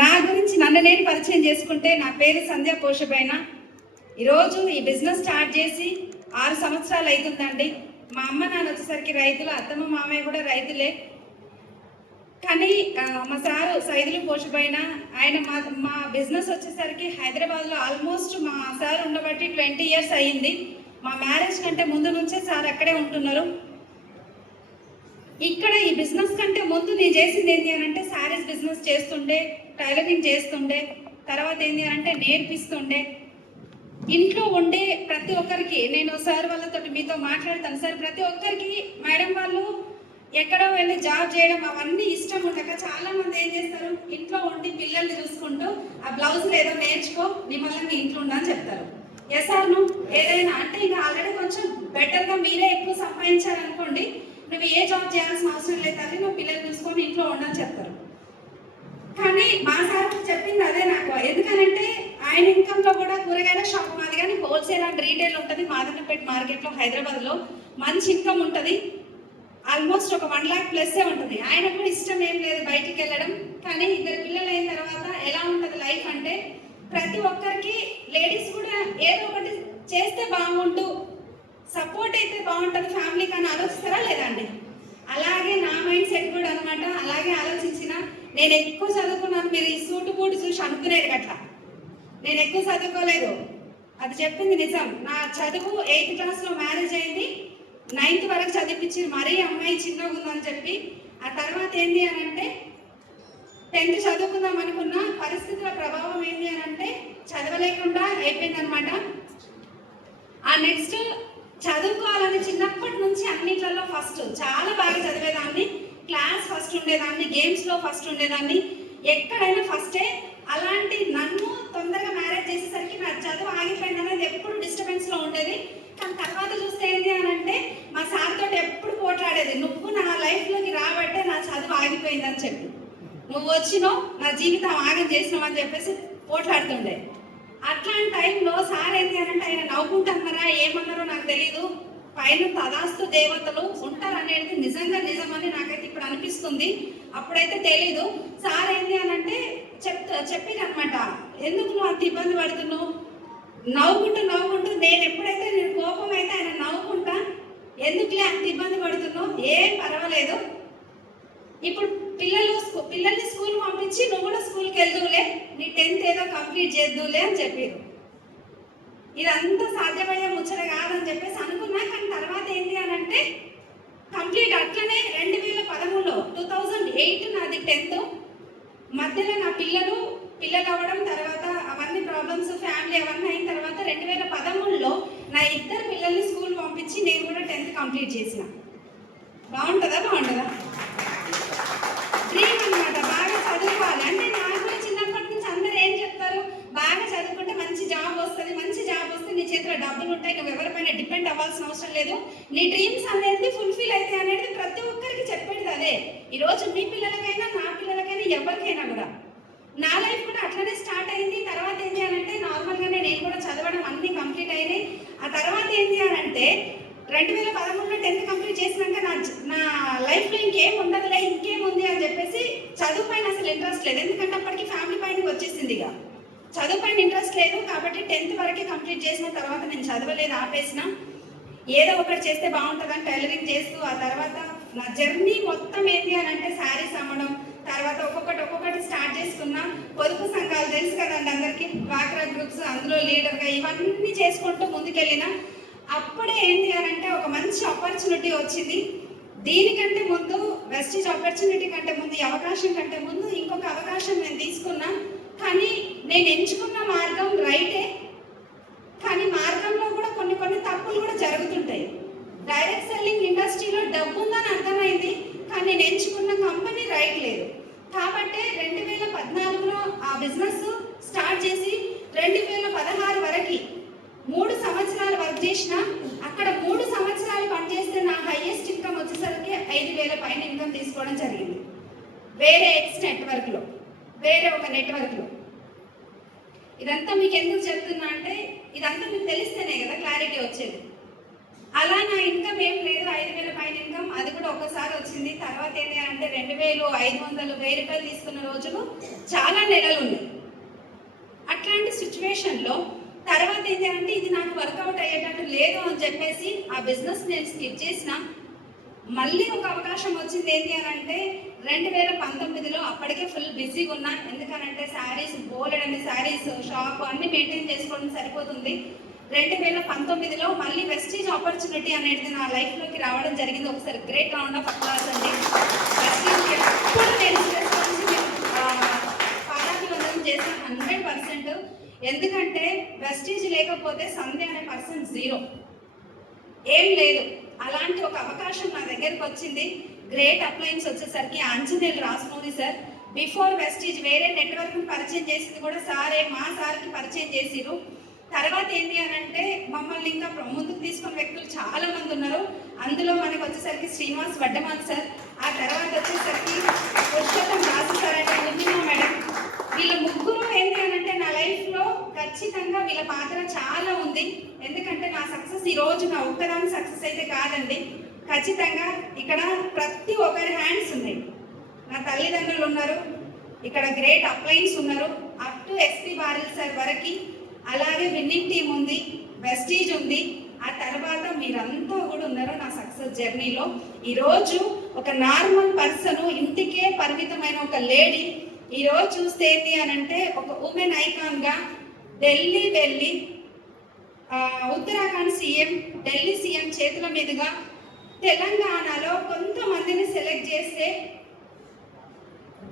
నా గురించి నన్ను నేను పరిచయం చేసుకుంటే, నా పేరు సంధ్య పోషబైన. ఈరోజు ఈ బిజినెస్ స్టార్ట్ చేసి 6 సంవత్సరాలు అవుతుందండి. మా అమ్మ నాన్న వచ్చేసరికి రైతులు, అత్తమ్మ మామయ్య కూడా రైతులే. కానీ మా సారు సైదులు పోషబైన ఆయన మా బిజినెస్ వచ్చేసరికి హైదరాబాద్లో ఆల్మోస్ట్ మా సార్ ఉండబట్టి 20 years అయ్యింది. మా మ్యారేజ్ కంటే ముందు నుంచే సార్ అక్కడే ఉంటున్నారు. ఇక్కడ ఈ బిజినెస్ కంటే ముందు నేను చేసింది ఏంటి అని అంటే శారీస్ బిజినెస్ చేస్తుండే, టైలరింగ్ చేస్తుండే, తర్వాత ఏంటి అంటే నేర్పిస్తుండే. ఇంట్లో ఉండే ప్రతి ఒక్కరికి నేను సార్ వాళ్ళతో మీతో మాట్లాడతాను. సార్ ప్రతి ఒక్కరికి మేడం వాళ్ళు ఎక్కడో వెళ్ళి జాబ్ చేయడం అవన్నీ ఇష్టం ఉండక చాలామంది ఏం చేస్తారు, ఇంట్లో ఉండి పిల్లల్ని చూసుకుంటూ ఆ బ్లౌజులు ఏదో నేర్చుకో నిమ్మల్ని ఇంట్లో ఉండని చెప్తారు. ఎస్ సార్ నువ్వు ఏదైనా అంటే ఇంకా ఆల్రెడీ కొంచెం బెటర్గా మీరే ఎక్కువ సంపాదించారనుకోండి, నువ్వు ఏ జాబ్ చేయాల్సిన అవసరం లేదు తల్లి, నువ్వు పిల్లలు చూసుకొని ఇంట్లో ఉండని చెప్తారు. కానీ మా సార్ చెప్పింది అదే నాకు. ఎందుకనంటే ఆయన ఇన్కమ్లో కూడా కూరగాయల షాప్ మాది, కానీ హోల్సేల్ అండ్ రీటైల్ ఉంటుంది మాదనపేట మార్కెట్లో హైదరాబాద్లో. మంచి ఇన్కమ్ ఉంటుంది, ఆల్మోస్ట్ ఒక 1 lakh ప్లస్ ఉంటుంది. ఆయన కూడా ఇష్టం ఏం లేదు బయటికి వెళ్ళడం. కానీ 2 పిల్లలు అయిన తర్వాత ఎలా ఉంటుంది లైఫ్ అంటే, ప్రతి ఒక్కరికి లేడీస్ కూడా ఏదో ఒకటి చేస్తే బాగుంటూ సపోర్ట్ అయితే బాగుంటుంది ఫ్యామిలీ కానీ ఆలోచిస్తారా లేదండి? అలాగే నా మైండ్ సెట్ కూడా అనమాట. అలాగే ఆలోచించిన. నేను ఎక్కువ చదువుకున్నాను, మీరు ఈ సూటు బూటు చూసి అనుకునేది అట్లా. నేను ఎక్కువ చదువుకోలేదు, అది చెప్పింది నిజం. నా చదువు 8th క్లాస్లో మ్యారేజ్ అయింది, 9th వరకు చదివించి మరీ అమ్మాయి చిన్నగా ఉందని చెప్పి. ఆ తర్వాత ఏంటి అని అంటే 10th చదువుకుందాం అనుకున్న పరిస్థితుల ప్రభావం ఏంటి అని అంటే చదవలేకుండా అయిపోయింది అనమాట. ఆ నెక్స్ట్ చదువుకోవాలని చిన్నప్పటి నుంచి అన్నిట్లలో ఫస్ట్, చాలా బాగా చదివేదాన్ని, క్లాస్ ఫస్ట్ ఉండేదాన్ని, గేమ్స్లో ఫస్ట్ ఉండేదాన్ని, ఎక్కడైనా ఫస్టే. అలాంటి నన్ను తొందరగా మ్యారేజ్ చేసేసరికి నా చదువు ఆగిపోయింది అనేది ఎప్పుడు డిస్టర్బెన్స్లో ఉండేది. కానీ తర్వాత చూస్తే ఏంటి అని అంటే మా సార్ తోటి ఎప్పుడు పోట్లాడేది, నువ్వు నా లైఫ్లోకి రాబట్టే నా చదువు ఆగిపోయిందని చెప్పి, నువ్వు వచ్చినావు నా జీవితం ఆగం చేసినావు అని చెప్పేసి పోట్లాడుతుండే. అట్లాంటి టైంలో సార్ ఏంటి అని అంటే ఆయన నవ్వుకుంటున్నారా ఏమన్నారో నాకు తెలీదు, పైన తదాస్తు దేవతలు ఉంటారు అనేది నిజంగా నిజమని నాకైతే ఇప్పుడు అనిపిస్తుంది. అప్పుడైతే తెలీదు. సార్ ఏంటి అని అంటే చెప్పినమాట, ఎందుకు నువ్వు అంత ఇబ్బంది పడుతున్నావు, నవ్వుకుంటూ నేను ఎప్పుడైతే నేను కోపం అయితే ఆయన నవ్వుకుంటా, ఎందుకులే అంత ఇబ్బంది పడుతున్నావు, ఏం పర్వాలేదు, ఇప్పుడు పిల్లల్ని స్కూల్ పంపించి నువ్వు కూడా స్కూల్కి వెళ్దువులే, నీ 10th ఏదో కంప్లీట్ చేద్దులే అని చెప్పారు. ఇదంతా సాధ్యమయ్యే ముచ్చట కాదని చెప్పేసి అనుకున్నా. కానీ తర్వాత ఏంటి అని అంటే కంప్లీట్ అట్లనే 2013లో 2008 నాది 10th. మధ్యలో నా పిల్లలు అవ్వడం, తర్వాత అవన్నీ ప్రాబ్లమ్స్ ఫ్యామిలీ అవన్నీ అయిన తర్వాత 2013లో నా 2 పిల్లల్ని స్కూల్ పంపించి నేను కూడా 10th కంప్లీట్ చేసిన. బాగుంటుందా? డ్రీమ్ అనమాట, బాగా చదువుకోవాలి అంటే. నాకు కూడా చిన్నప్పటి నుంచి అందరూ ఏం చెప్తారు, బాగా చదువుకుంటే మంచి జాబ్ వస్తుంది, మంచి జాబ్ వస్తే నీ చేతిలో డబ్బులు ఉంటాయి, నువ్వు ఎవరిపైన డిపెండ్ అవ్వాల్సిన అవసరం లేదు, నీ డ్రీమ్స్ అనేది ఫుల్ఫిల్ అయితే అనేది ప్రతి ఒక్కరికి చెప్పేది అదే. ఈరోజు మీ పిల్లలకైనా నా పిల్లలకైనా ఎవరికైనా కూడా నా లైఫ్ కూడా అట్లనే స్టార్ట్ అయింది. తర్వాత ఏంటి అని అంటే నార్మల్గానే నేను కూడా చదవడం అన్నీ కంప్లీట్ అయినాయి. ఆ తర్వాత ఏంటి అని అంటే 2013లో 10th కంప్లీట్ చేసినాక నా లైఫ్లో ఇంకేం ఉండదులే, ఇంకేముంది అని చెప్పేసి చదువు పైన అసలు ఇంట్రెస్ట్ లేదు. ఎందుకంటే అప్పటికి ఫ్యామిలీ పైనకి వచ్చేసింది, ఇక చదువు పైన ఇంట్రెస్ట్ లేదు. కాబట్టి 10th వరకే కంప్లీట్ చేసిన తర్వాత నేను చదవలేదు, ఆపేసిన. ఏదో ఒకటి చేస్తే బాగుంటుందని టైలరింగ్ చేస్తూ ఆ తర్వాత నా జర్నీ మొత్తం ఏంటి అని అంటే శారీస్ అమ్మడం, తర్వాత ఒక్కొక్కటి స్టార్ట్ చేసుకున్నా. పొదుపు సంఘాలు తెలుసు కదండి అందరికీ, డ్వాక్రా గ్రూప్స్, అందులో లీడర్గా ఇవన్నీ చేసుకుంటూ ముందుకెళ్ళిన. అప్పుడే ఏంటి అని అంటే ఒక మంచి ఆపర్చునిటీ వచ్చింది. దీనికంటే ముందు వెస్టేజ్ ఆపర్చునిటీ కంటే ముందు, ఈ అవకాశం కంటే ముందు ఇంకొక అవకాశం నేను తీసుకున్నా. కానీ నేను ఎంచుకున్న మార్గం రైటే, కానీ మార్గంలో కూడా కొన్ని తప్పులు కూడా జరుగుతుంటాయి. డైరెక్ట్ సెల్లింగ్ ఇండస్ట్రీలో డబ్బు ఉందని అర్థమైంది, కానీ నేను ఎంచుకున్న కంపెనీ రైట్ లేదు. కాబట్టి 2014లో ఆ బిజినెస్ స్టార్ట్ చేసి 2016 వరకు 3 సంవత్సరాలు వర్క్ చేసిన. అక్కడ 3 సంవత్సరాలు పనిచేస్తే నా హైయెస్ట్ ఇన్కమ్ వచ్చేసరికి 5,000 పైన ఇన్కమ్ తీసుకోవడం జరిగింది. వేరే నెట్వర్క్లో, వేరే ఒక నెట్వర్క్లో. ఇదంతా మీకు ఎందుకు చెప్తున్నా అంటే ఇదంతా మీకు తెలిస్తేనే కదా క్లారిటీ వచ్చేది. అలా నా ఇన్కమ్ ఏం లేదు, 5,000 పైన ఇన్కమ్. అది కూడా ఒక్కసారి వచ్చింది. తర్వాత ఏంటి అంటే 2,000, 500, 1,000 రూపాయలు తీసుకున్న రోజులు చాలా నెలలు ఉన్నాయి. అట్లాంటి సిచ్యువేషన్లో తర్వాత ఏంటి అంటే ఇది నాకు వర్కౌట్ అయ్యేటట్టు లేదు అని చెప్పేసి ఆ బిజినెస్ నేను స్కిప్ చేసిన. మళ్ళీ ఒక అవకాశం వచ్చింది. ఏంటి అని అంటే 2019లో అప్పటికే ఫుల్ బిజీగా ఉన్నా. ఎందుకనంటే శారీస్, బోలెడన్ని శారీస్, షాప్ అన్ని మెయింటైన్ చేసుకోవడం సరిపోతుంది. 2019లో మళ్ళీ వెస్టీజ్ ఆపర్చునిటీ అనేది నా లైఫ్లోకి రావడం జరిగింది. ఒకసారి గ్రేట్ రౌండ్ ఆఫ్ అప్లాస్ అండి. వెస్టీజ్ ఎప్పుడు నేను పాదాభివందనం చేసిన 100%. ఎందుకంటే వెస్టీజ్ లేకపోతే సంధ్య అనే పర్సన్ జీరో, ఏం లేదు. అలాంటి ఒక అవకాశం నా దగ్గరకు వచ్చింది. గ్రేట్ అప్లయన్స్ వచ్చేసరికి Anjaneyulu Rajamouli sir. Before Vestige వేరే నెట్వర్క్ని పరిచయం చేసింది కూడా సారే, మా సార్కి పరిచయం చేసిరు. తర్వాత ఏంటి అని అంటే మమ్మల్ని ఇంకా ముందుకు తీసుకున్న వ్యక్తులు చాలా మంది ఉన్నారు. అందులో మనకు వచ్చేసరికి శ్రీనివాస్ వడ్డమాన్ సార్, ఆ తర్వాత వచ్చేసరికి పురుషోత్తం రాజు సార్ అంటే ముందుగా మేడం. వీళ్ళ ముగ్గురు ఏంటి అని అంటే నా లైఫ్లో ఖచ్చితంగా వీళ్ళ పాత్ర చాలా ఉంది. ఎందుకంటే నా సక్సెస్ ఈ రోజు నా ఒక్కదాని సక్సెస్ అయితే కాదండి. ఖచ్చితంగా ఇక్కడ ప్రతి ఒక్కరి హ్యాండ్స్ ఉన్నాయి. నా తల్లిదండ్రులు ఉన్నారు, ఇక్కడ గ్రేట్ అప్లయన్స్ ఉన్నారు, up to SP Baril sir వరకు. అలాగే విన్నింగ్ టీమ్ ఉంది, వెస్టీజ్ ఉంది, ఆ తర్వాత మీరంతా కూడా ఉన్నారు నా సక్సెస్ జర్నీలో. ఈరోజు ఒక నార్మల్ పర్సన్, ఇంటికే పరిమితమైన ఒక లేడీ ఈరోజు చూస్తే ఏంటి అని అంటే ఒక ఉమెన్ ఐకాన్గా ఢిల్లీ వెళ్ళి ఉత్తరాఖండ్ సీఎం, ఢిల్లీ సీఎం చేతుల మీదుగా తెలంగాణలో కొంతమందిని సెలెక్ట్ చేస్తే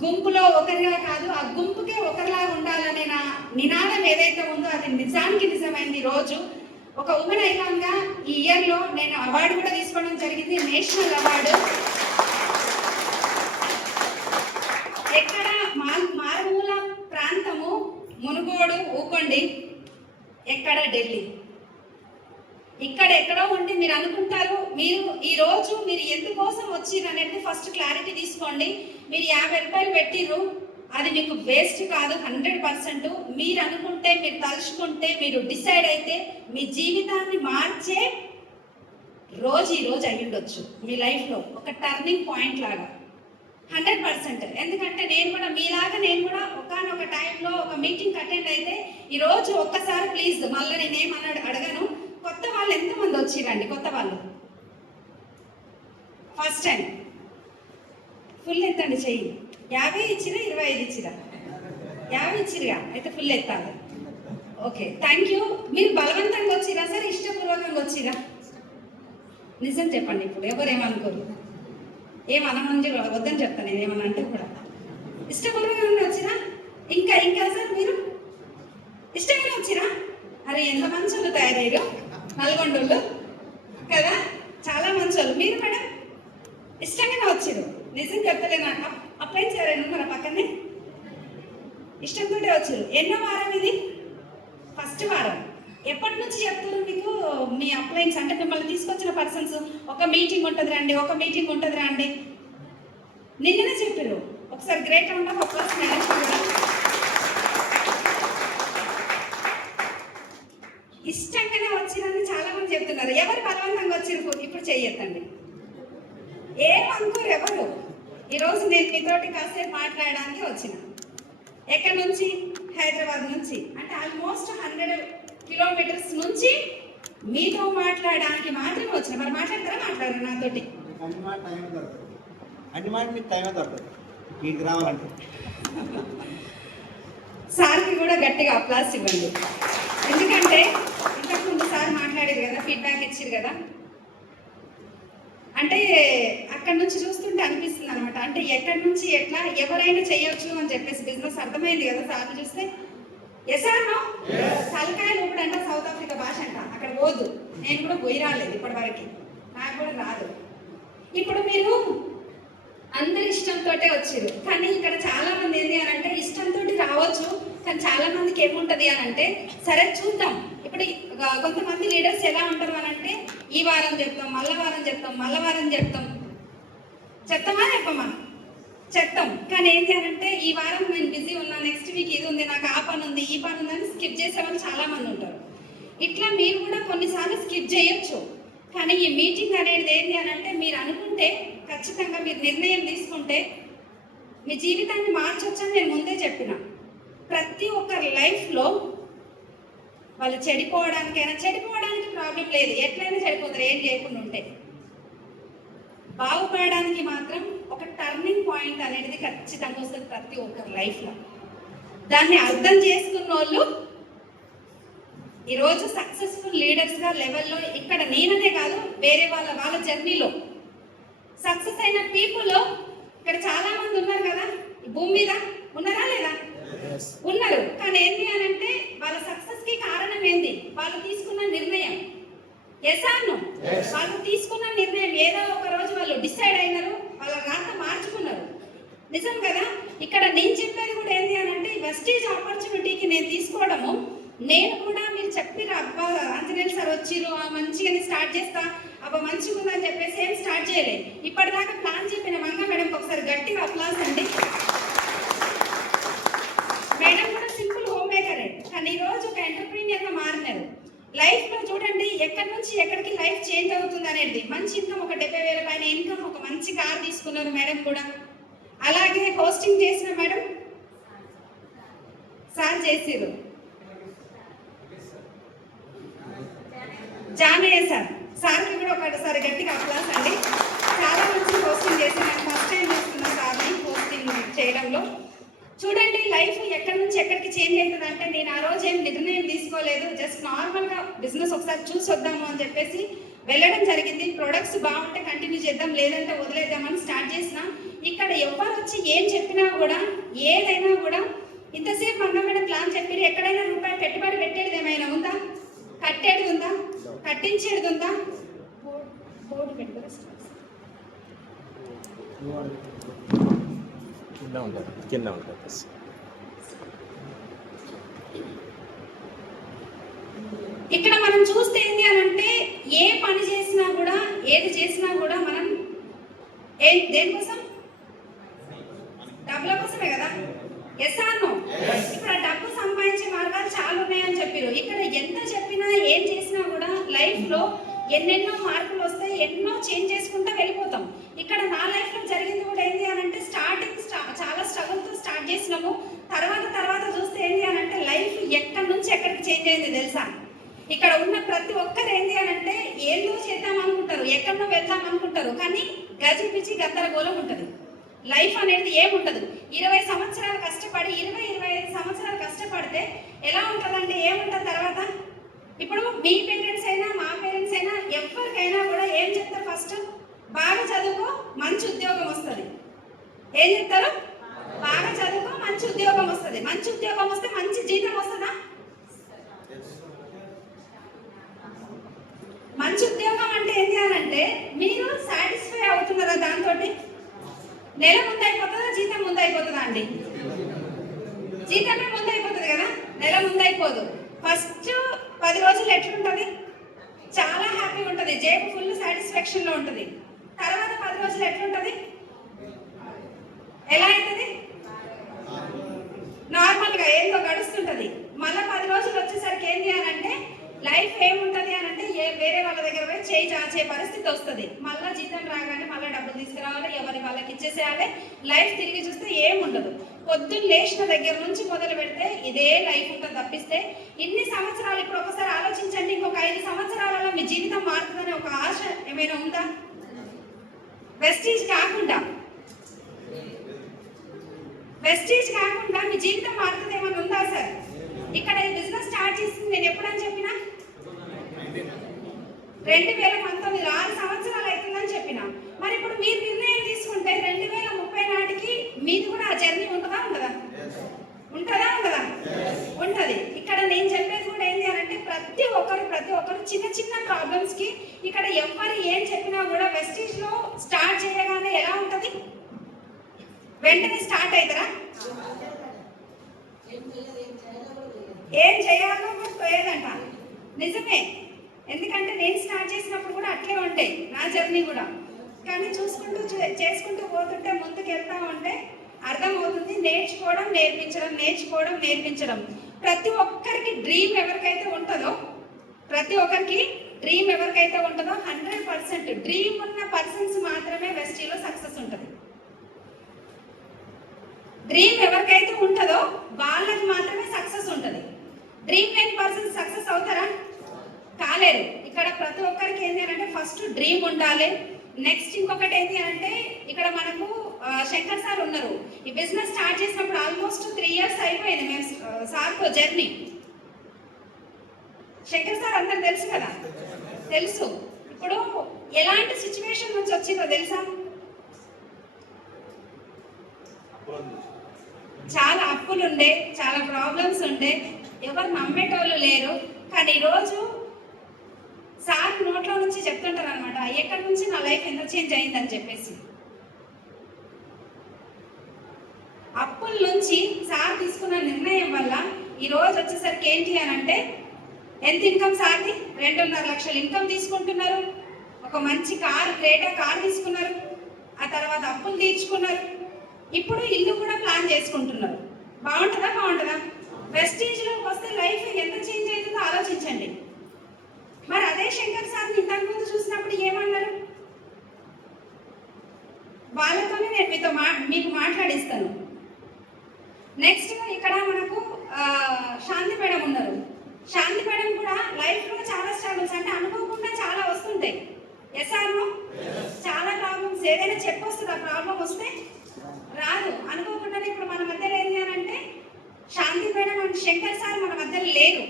గుంపులో ఒకరిగా కాదు, ఆ గుంపుకే ఒకరిలాగా ఉండాలనే నా నినాదం ఏదైతే ఉందో అది నిజానికి నిజమైంది. రోజు ఒక ఉమెన్ ఐకాన్గా ఈ ఇయర్లో నేను అవార్డు కూడా తీసుకోవడం జరిగింది, నేషనల్ అవార్డు. ఎక్కడ మారుమూల ప్రాంతము మునుగోడు, ఊకొండి, ఎక్కడ ఢిల్లీ. ఇక్కడ ఎక్కడో ఉండి మీరు అనుకుంటారు మీరు ఈరోజు మీరు ఎందుకోసం వచ్చిర్రు అనేది ఫస్ట్ క్లారిటీ తీసుకోండి. మీరు 50 రూపాయలు పెట్టిర్రు, అది మీకు వేస్ట్ కాదు 100%. మీరు అనుకుంటే, మీరు తలుచుకుంటే, మీరు డిసైడ్ అయితే మీ జీవితాన్ని మార్చే రోజు ఈరోజు అయ్యుండొచ్చు. మీ లైఫ్లో ఒక టర్నింగ్ పాయింట్ లాగా 100%. ఎందుకంటే నేను కూడా మీలాగా నేను కూడా ఒకనొక టైంలో ఒక మీటింగ్ అటెండ్ అయితే ఈరోజు ఒక్కసారి ప్లీజ్ మళ్ళీ నేనేమన్నాడు అడగను, కొత్త వాళ్ళు ఎంతమంది వచ్చిరండి? కొత్త వాళ్ళు ఫస్ట్ టైం ఫుల్ ఎత్తండి చెయ్యి. 50 ఇచ్చిరా, 25 ఇచ్చిరా? 50 ఇచ్చిరుగా, అయితే ఫుల్ ఎత్తాలి. Okay, thank you. మీరు బలవంతంగా వచ్చిరా సార్, ఇష్టపూర్వకంగా వచ్చిరా? నిజం చెప్పండి. ఇప్పుడు ఎవరేమనుకోరు, ఏమనమని వద్దని చెప్తాను నేను. ఏమన్నా అంటే కూడా ఇష్టపూర్వకంగా వచ్చిరా? ఇంకా సార్ మీరు ఇష్టంగానే వచ్చిరా? అరే ఎంత మంచి వాళ్ళు తయారయ్యారు నల్గొండోళ్ళు కదా, చాలా మంచి వాళ్ళు. మీరు మేడం ఇష్టంగానే వచ్చారు. నిజం చెప్తలే, నాకు అప్లై చేయాలి మన పక్కనే ఇష్టంతో వచ్చారు. ఎన్నో వారం ఇది? ఫస్ట్ వారం. ఎప్పటి నుంచి చెప్తారు మీకు మీ అప్లైన్స్? అంటే మిమ్మల్ని తీసుకొచ్చిన పర్సన్స్ ఒక మీటింగ్ ఉంటుంది రండి, ఒక మీటింగ్ ఉంటుంది రండి, నిన్ననే చెప్పారు. ఒకసారి great round of applause madam కూడా. ఇష్టంగానే వచ్చిరని చాలా మంది చెప్తున్నారు. ఎవరు బలవంతంగా వచ్చిరు ఇప్పుడు చెయ్యొద్దండి, ఏమనుకోరు ఎవరు. ఈరోజు నేను మీతోటి కాసేపు మాట్లాడడానికి వచ్చిన. ఎక్కడి నుంచి? హైదరాబాద్ నుంచి. అంటే ఆల్మోస్ట్ 100 కిలోమీటర్స్ నుంచి మీతో మాట్లాడడానికి మాత్రమే వచ్చిన. మరి మాట్లాడతారా? మాట్లాడరు నాతోటి? సార్కి కూడా గట్టిగా అప్లాస్ ఇవ్వండి. ఎందుకంటే ఇంతకుముందు సార్ మాట్లాడారు కదా, ఫీడ్బ్యాక్ ఇచ్చారు కదా. అంటే అక్కడి నుంచి చూస్తుంటే అనిపిస్తుంది అనమాట, అంటే ఎక్కడి నుంచి ఎట్లా ఎవరైనా చేయొచ్చు అని చెప్పేసి బిజినెస్ అర్థమైంది కదా సార్లు చూస్తే. Yes or no? తలకాయలు ఇప్పుడు అంటే సౌత్ ఆఫ్రికా భాష అంట, అక్కడ పోదు. నేను కూడా పోయి రాలేదు ఇప్పటి వరకు, నాకు కూడా రాదు. ఇప్పుడు మీరు అందరు ఇష్టంతో వచ్చారు, కానీ ఇక్కడ చాలా మంది ఏంటి అని అంటే ఇష్టంతో రావచ్చు, కానీ చాలా మందికి ఏముంటది అని అంటే సరే చూద్దాం. ఇప్పుడు కొంతమంది లీడర్స్ ఎలా ఉంటారు అని అంటే ఈ వారం చెప్తాం, మళ్ళా వారం చెప్తాం, మళ్ళా వారం చెప్తాం. చెప్తామా చెప్పమా? చెప్తాం. కానీ ఏంటి అని అంటే ఈ వారం నేను బిజీ ఉన్నా, నెక్స్ట్ వీక్ ఇది ఉంది, నాకు ఆ పని ఉంది, ఈ పని ఉందని స్కిప్ చేసే వాళ్ళు చాలా మంది ఉంటారు. ఇట్లా మీరు కూడా కొన్నిసార్లు స్కిప్ చేయొచ్చు, కానీ ఈ మీటింగ్ అనేది ఏంటి అని అంటే మీరు అనుకుంటే ఖచ్చితంగా మీరు నిర్ణయం తీసుకుంటే మీ జీవితాన్ని మార్చొచ్చని నేను ముందే చెప్పిన. ప్రతి ఒక్కరి లైఫ్లో వాళ్ళు చెడిపోవడానికి ప్రాబ్లం లేదు, ఎట్లయినా చెడిపోతారు ఏం చేయకుండా ఉంటే. బాగుపడడానికి మాత్రం ఒక టర్నింగ్ పాయింట్ అనేది ఖచ్చితంగా వస్తుంది ప్రతి ఒక్కరి లైఫ్లో. దాన్ని అర్థం చేసుకున్న వాళ్ళు ఈరోజు సక్సెస్ఫుల్ లీడర్స్గా లెవెల్లో ఇక్కడ నేననే కాదు వేరే వాళ్ళ జర్నీలో సక్సెస్ అయిన పీపుల్లో ఇక్కడ చాలా మంది ఉన్నారు కదా ఈ భూమి మీద, ఉన్నారా లేదా? ఉన్నారు. కానీ ఏంటి అని అంటే వాళ్ళ సక్సెస్ కి కారణం ఏంది? వాళ్ళు తీసుకున్న నిర్ణయం. వాళ్ళు తీసుకున్న నిర్ణయం ఏదో ఒక రోజు వాళ్ళు డిసైడ్ అయినారు, వాళ్ళ రాత మార్చుకున్నారు. నిజం కదా? ఇక్కడ నేను చెప్పేది కూడా ఏంటి అని అంటే వెస్టేజ్ ఆపర్చునిటీకి నేను తీసుకోవడము, నేను కూడా మీరు చెప్పిన అబ్బా ఆంజనేయులు సార్ వచ్చిరు మంచిగా స్టార్ట్ చేస్తా అబ్బా మంచిగా ఉందని చెప్పేసి ఏం స్టార్ట్ చేయలేదు. ఇప్పటిదాకా ప్లాన్ చెప్పిన మంగ మేడంకి ఒకసారి గట్టిగా అప్లాస్ అండి. మేడం కూడా సింపుల్ హోమ్ మేకరే, కానీ ఈరోజు ఒక ఎంటర్ప్రీనియర్గా మారినారు. లైఫ్లో చూడండి ఎక్కడి నుంచి ఎక్కడికి లైఫ్ చేంజ్ అవుతుంది అనేది. మంచి ఇన్కమ్, ఒక 70,000 పైన ఇన్కమ్, ఒక మంచి కార్ తీసుకున్నారు మేడం కూడా. అలాగే హోస్టింగ్ చేసిన మేడం సార్ చేసిరు, జానయ్య సార్కి కూడా ఒకసారి గట్టిగా అప్లాస్ అండి. చాలా మంచి హోస్టింగ్ చేసి నేను ఫస్ట్ టైం చూస్తున్నా సార్ని హోస్టింగ్ చేయడంలో. చూడండి లైఫ్ ఎక్కడి నుంచి ఎక్కడికి చేంజ్ అవుతుంది అంటే నేను ఆ రోజు ఏం నిర్ణయం తీసుకోలేదు, జస్ట్ నార్మల్గా బిజినెస్ ఒకసారి చూసి వద్దాము అని చెప్పేసి వెళ్ళడం జరిగింది. ప్రొడక్ట్స్ బాగుంటే కంటిన్యూ చేద్దాం, లేదంటే వదిలేద్దామని స్టార్ట్ చేసిన. ఇక్కడ ఎవరు వచ్చి ఏం చెప్పినా కూడా ఏదైనా కూడా ఇంతసేపు మంగ మేడం ప్లాన్ చెప్పి ఎక్కడైనా రూపాయి పెట్టుబడి పెట్టేది ఏమైనా ఉందా? కట్టేది ఉందా? కట్టించేది ఉందా? బోర్డు పెట్టుకోవాలి కింద ఉంటుంది. ఇక్కడ మనం చూస్తే ఏంటి అని అంటే ఏ పని చేసినా కూడా ఏది చేసినా కూడా మనం దేనికోసం? డబ్బుల కోసమే కదా. Yes or no? ఇక్కడ డబ్బు సంపాదించే మార్గాలు చాలా ఉన్నాయని చెప్పారు. ఇక్కడ ఎంత చెప్పినా ఏం చేసినా కూడా లైఫ్లో ఎన్నెన్నో మార్పులు వస్తాయి, ఎన్నో చేంజ్ చేసుకుంటూ వెళ్ళిపోతాం. ఇక్కడ నా లైఫ్లో జరిగింది కూడా ఏంటి అని అంటే చాలా స్ట్రగుల్తో స్టార్ట్ చేసినాము. తర్వాత చూస్తే ఏంటి అని అంటే లైఫ్ ఎక్కడి నుంచి ఎక్కడికి చేంజ్ అయింది తెలుసా? ఇక్కడ ఉన్న ప్రతి ఒక్కరు ఏంటి అని అంటే ఏదో చేద్దాం అనుకుంటారు, ఎక్కడో వెళ్దాం అనుకుంటారు, కానీ గజిపిచి గందరగోళం ఉంటుంది. లైఫ్ అనేది ఏముండదు. 20 సంవత్సరాలు కష్టపడి 25 సంవత్సరాలు కష్టపడితే ఎలా ఉంటుందంటే ఏముంటుంది తర్వాత? ఇప్పుడు మీ పేరెంట్స్ అయినా మా పేరెంట్స్ అయినా ఎవరికైనా కూడా ఏం చెప్తారు? ఫస్ట్ బాగా చదువుకో మంచి ఉద్యోగం వస్తుంది. ఏం చెప్తారు? బాగా చదువుకో మంచి ఉద్యోగం వస్తుంది. మంచి ఉద్యోగం వస్తే మంచి జీతం వస్తుందా? మంచి ఉద్యోగం అంటే ఏంటి అని అంటే మీరు సాటిస్ఫై అవుతున్నారా దాంతో? నెల ముందు అయిపోతుందా, జీతం ముందు అయిపోతుందా అండి? జీతమే ముందు అయిపోతుంది కదా, నెల ముందు అయిపోదు. ఫస్ట్ 10 రోజులు ఎట్లుంటుంది? చాలా హ్యాపీగా ఉంటుంది, జేబు ఫుల్ సాటిస్ఫాక్షన్లో ఉంటుంది. తర్వాత 10 రోజులు ఎట్లుంటుంది? ఎలా అవుతుంది? నార్మల్గా ఏందో గడుస్తుంటుంది. మళ్ళీ 10 రోజులు వచ్చేసరికి ఏంటి అని అంటే లైఫ్ ఏముంటుంది అని అంటే వేరే వాళ్ళ దగ్గర పోయి చేయి చాచే పరిస్థితి వస్తుంది. మళ్ళీ జీతం రాగానే మళ్ళీ డబ్బులు తీసుకురావాలి, ఎవరి వాళ్ళకి ఇచ్చేసేయాలి. లైఫ్ తిరిగి చూస్తే ఏముండదు. పొద్దున్న లేచిన దగ్గర నుంచి మొదలు పెడితే ఇదే లైఫ్ ఉంటుంది తప్పిస్తే ఇన్ని సంవత్సరాలు. ఇప్పుడు ఒకసారి ఆలోచించండి, ఇంకొక 5 సంవత్సరాలలో మీ జీవితం మారుతుందనే ఒక ఆశ ఏమైనా ఉందా? వెస్టీజ్ కాకుండా మీ జీవితం మారుతుంది ఏమైనా ఉందా సార్? ఇక్కడ ఈ బిజినెస్ స్టార్ట్ చేసింది నేను ఎప్పుడని చెప్పినా 2019, 6 సంవత్సరాలు అవుతుందని చెప్పిన. మరి ఇప్పుడు మీరు నిర్ణయం తీసుకుంటే 2030 నాటికి మీది కూడా ఆ జర్నీ ఉంటుందా? ఉండదా? ఉంటది. ఇక్కడ నేను చెప్పేది కూడా ఏంటి అని అంటే ప్రతి ఒక్కరు చిన్న ప్రాబ్లమ్స్ కి ఇక్కడ ఎవరు ఏం చెప్పినా కూడా వెస్టీజ్ లో స్టార్ట్ చేయగానే ఎలా ఉంటది? వెంటనే స్టార్ట్ అవుతారా? ఏం చేయాలో పోయేదంట. నిజమే, ఎందుకంటే నేను స్టార్ట్ చేసినప్పుడు కూడా అట్లే ఉంటాయి నా జర్నీ కూడా. కానీ చేసుకుంటూ పోతుంటే ముందుకు వెళ్తా ఉంటే అర్థమవుతుంది. నేర్చుకోవడం. ప్రతి ఒక్కరికి డ్రీమ్ ఎవరికైతే ఉంటుందో ప్రతి ఒక్కరికి డ్రీమ్ ఎవరికైతే ఉంటుందో 100% డ్రీమ్ ఉన్న పర్సన్స్ మాత్రమే వెస్టీలో సక్సెస్ ఉంటుంది. డ్రీమ్ ఎవరికైతే ఉంటుందో వాళ్ళకి మాత్రమే సక్సెస్ ఉంటుంది. డ్రీమ్ లేని పర్సన్స్ సక్సెస్ అవుతారా? కాలేరు. ఇక్కడ ప్రతి ఒక్కరికి ఏంటి అంటే ఫస్ట్ డ్రీమ్ ఉండాలి. నెక్స్ట్ ఇంకొకటి ఏంటి అంటే ఇక్కడ మనకు శంకర్ సార్ ఉన్నారు. ఈ బిజినెస్ స్టార్ట్ చేసినప్పుడు ఆల్మోస్ట్ 3 years అయిపోయింది మేము సార్తో జర్నీ. శంకర్ సార్ అందరు తెలుసు కదా, తెలుసు. ఇప్పుడు ఎలాంటి సిచ్యువేషన్ నుంచి వచ్చిందో తెలుసా? చాలా అప్పులు ఉండే, చాలా ప్రాబ్లమ్స్ ఉండే, ఎవరు నమ్మేటోళ్ళు లేరు. కానీ ఈరోజు సార్ నోట్లో నుంచి చెప్తుంటారు అనమాట, ఎక్కడి నుంచి నా లైఫ్ ఎంత చేంజ్ అయిందని చెప్పేసి. అప్పుల నుంచి సార్ తీసుకున్న నిర్ణయం వల్ల ఈ రోజు వచ్చేసరికి ఏంటి అని అంటే ఎంత ఇన్కమ్ సార్ది 2.5 లక్షలు ఇన్కమ్ తీసుకుంటున్నారు. ఒక మంచి కార్, క్రేటా కార్ తీసుకున్నారు. ఆ తర్వాత అప్పులు తీర్చుకున్నారు. ఇప్పుడు ఇల్లు కూడా ప్లాన్ చేసుకుంటున్నారు. బాగుంటుందా? బాగుంటుందా? వెస్టీజ్లోకి వస్తే లైఫ్ ఎంత చేంజ్ అవుతుందో ఆలోచించండి. మరి అదే శంకర్ సార్ని ఇంతకుముందు చూసినప్పుడు ఏమన్నారు? వాళ్ళతోనే నేను మీకు మాట్లాడిస్తాను. నెక్స్ట్ ఇక్కడ మనకు శాంతి మేడం ఉన్నారు. శాంతి మేడం కూడా లైఫ్లో చాలా స్ట్రగుల్స్ అంటే అనుకోకుండా చాలా వస్తుంటాయి. ఎస్ఆర్ఓ చాలా ప్రాబ్లమ్స్, ఏదైనా చెప్పొస్తుంది. ఆ ప్రాబ్లం వస్తే రాదు. అనుకోకుండానే ఇప్పుడు మన మధ్యలో ఏంటి అని అంటే శాంతి మేడం అండ్ శంకర్ సార్ మన మధ్యలో లేరు.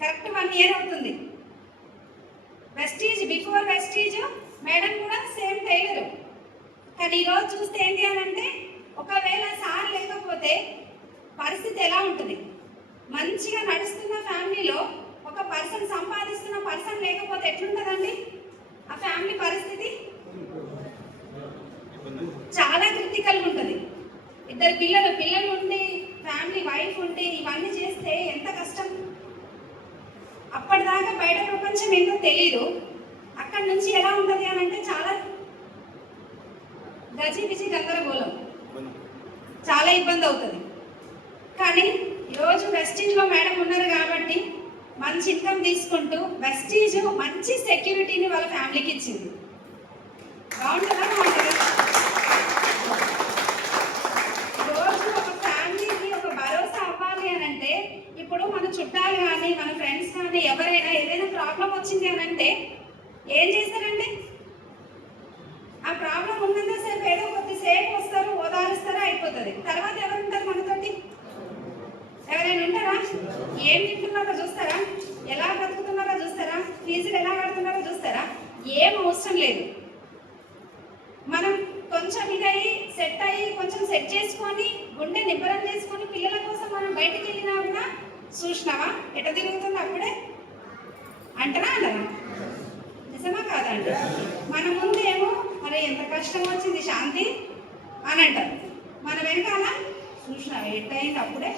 కరెక్ట్ 1 year అవుతుంది. వెస్టీజ్ బిఫోర్ వెస్టీజ్ మేడం కూడా సేమ్ టైలర్. కానీ ఈరోజు చూస్తే ఏంటి అని అంటే ఒకవేళ సార్ లేకపోతే పరిస్థితి ఎలా ఉంటుంది? మంచిగా నడుస్తున్న ఫ్యామిలీలో ఒక పర్సన్, సంపాదిస్తున్న పర్సన్ లేకపోతే ఎట్లుంటుందండి ఆ ఫ్యామిలీ పరిస్థితి? చాలా క్రిటికల్గా ఉంటుంది. 2 పిల్లలు ఉండి, ఫ్యామిలీ వైఫ్ ఉండి ఇవన్నీ చేస్తే ఎంత కష్టం. అప్పటిదాకా బయట ప్రపంచం ఏంటో తెలియదు. అక్కడి నుంచి ఎలా ఉంటుంది అని అంటే చాలా గజిబిజి గందరగోళం, చాలా ఇబ్బంది అవుతుంది. కానీ ఈరోజు వెస్టీజ్లో మేడం ఉన్నారు కాబట్టి మంచి ఇన్కమ్ తీసుకుంటూ వెస్టీజ్ మంచి సెక్యూరిటీని వాళ్ళ ఫ్యామిలీకి ఇచ్చింది. బాగుంటుందా? బాగుంటుందా? రోజు ఒక ఫ్యామిలీకి ఒక భరోసా అవ్వాలి అని అంటే ఇప్పుడు మన చుట్టాలు కానీ మన ఫ్రెండ్స్ కానీ ఎవరైనా ఏదైనా ప్రాబ్లం వచ్చింది అని అంటే ఏం చేస్తారండి? ఆ ప్రాబ్లం ఉన్నంతసేపు ఏదో కొద్దిసేపు వస్తారు, ఓదారుస్తారు, అయిపోతుంది. తర్వాత ఎవరు ఉంటారు మనతోటి? ఎవరైనా ఉంటారా? ఏం తింటున్నారో చూస్తారా? ఎలా బ్రతుకుతున్నారో చూస్తారా? ఫీజులు ఎలా కడుతున్నారో చూస్తారా? ఏం అవసరం లేదు. మనం కొంచెం ఇదయ్యి సెట్ అయ్యి కొంచెం సెట్ చేసుకొని గుండె నిబ్బరం చేసుకొని పిల్లల కోసం మనం బయటికి వెళ్ళినా కూడా చూసినావా ఎట తిరుగుతుంది అప్పుడే అంటారా? అన్నారా? నిజమా కాదండి? మన ముందు ఏమో మరి ఎంత కష్టం వచ్చింది శాంతి అని అంటారు. మన వెనకాల చూసినావా ఎట్టయింది అప్పుడే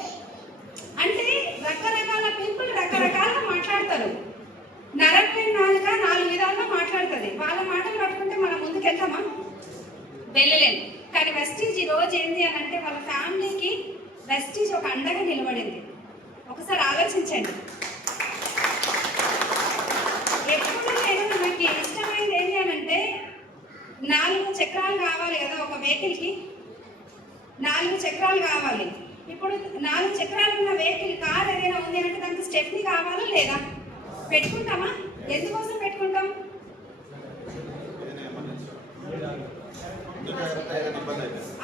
అంటే రకరకాల పీపుల్ రకరకాలుగా మాట్లాడతారు. నరకం నాలుగా 4 విధాలుగా మాట్లాడుతుంది. వాళ్ళ మాటలు పట్టుకుంటే మనం ముందుకెళ్తామా? వెళ్ళలేము. కానీ వెస్టీజ్ ఈ రోజు ఏంటి అని అంటే వాళ్ళ ఫ్యామిలీకి వెస్టీజ్ ఒక అండగా నిలబడింది. ఒకసారి ఆలోచించండి. ఎప్పుడు నేను నాకు ఇష్టమైనది ఏంటి అని అంటే 4 చక్రాలు కావాలి కదా ఒక వెహికల్కి. 4 చక్రాలు కావాలి. ఇప్పుడు 4 చక్రాలు ఉన్న వెహికల్ కార్ ఏదైనా ఉంది అంటే దానికి స్టెప్ని కావాలా లేదా? పెట్టుకుంటామా? ఎందుకోసం పెట్టుకుంటాం?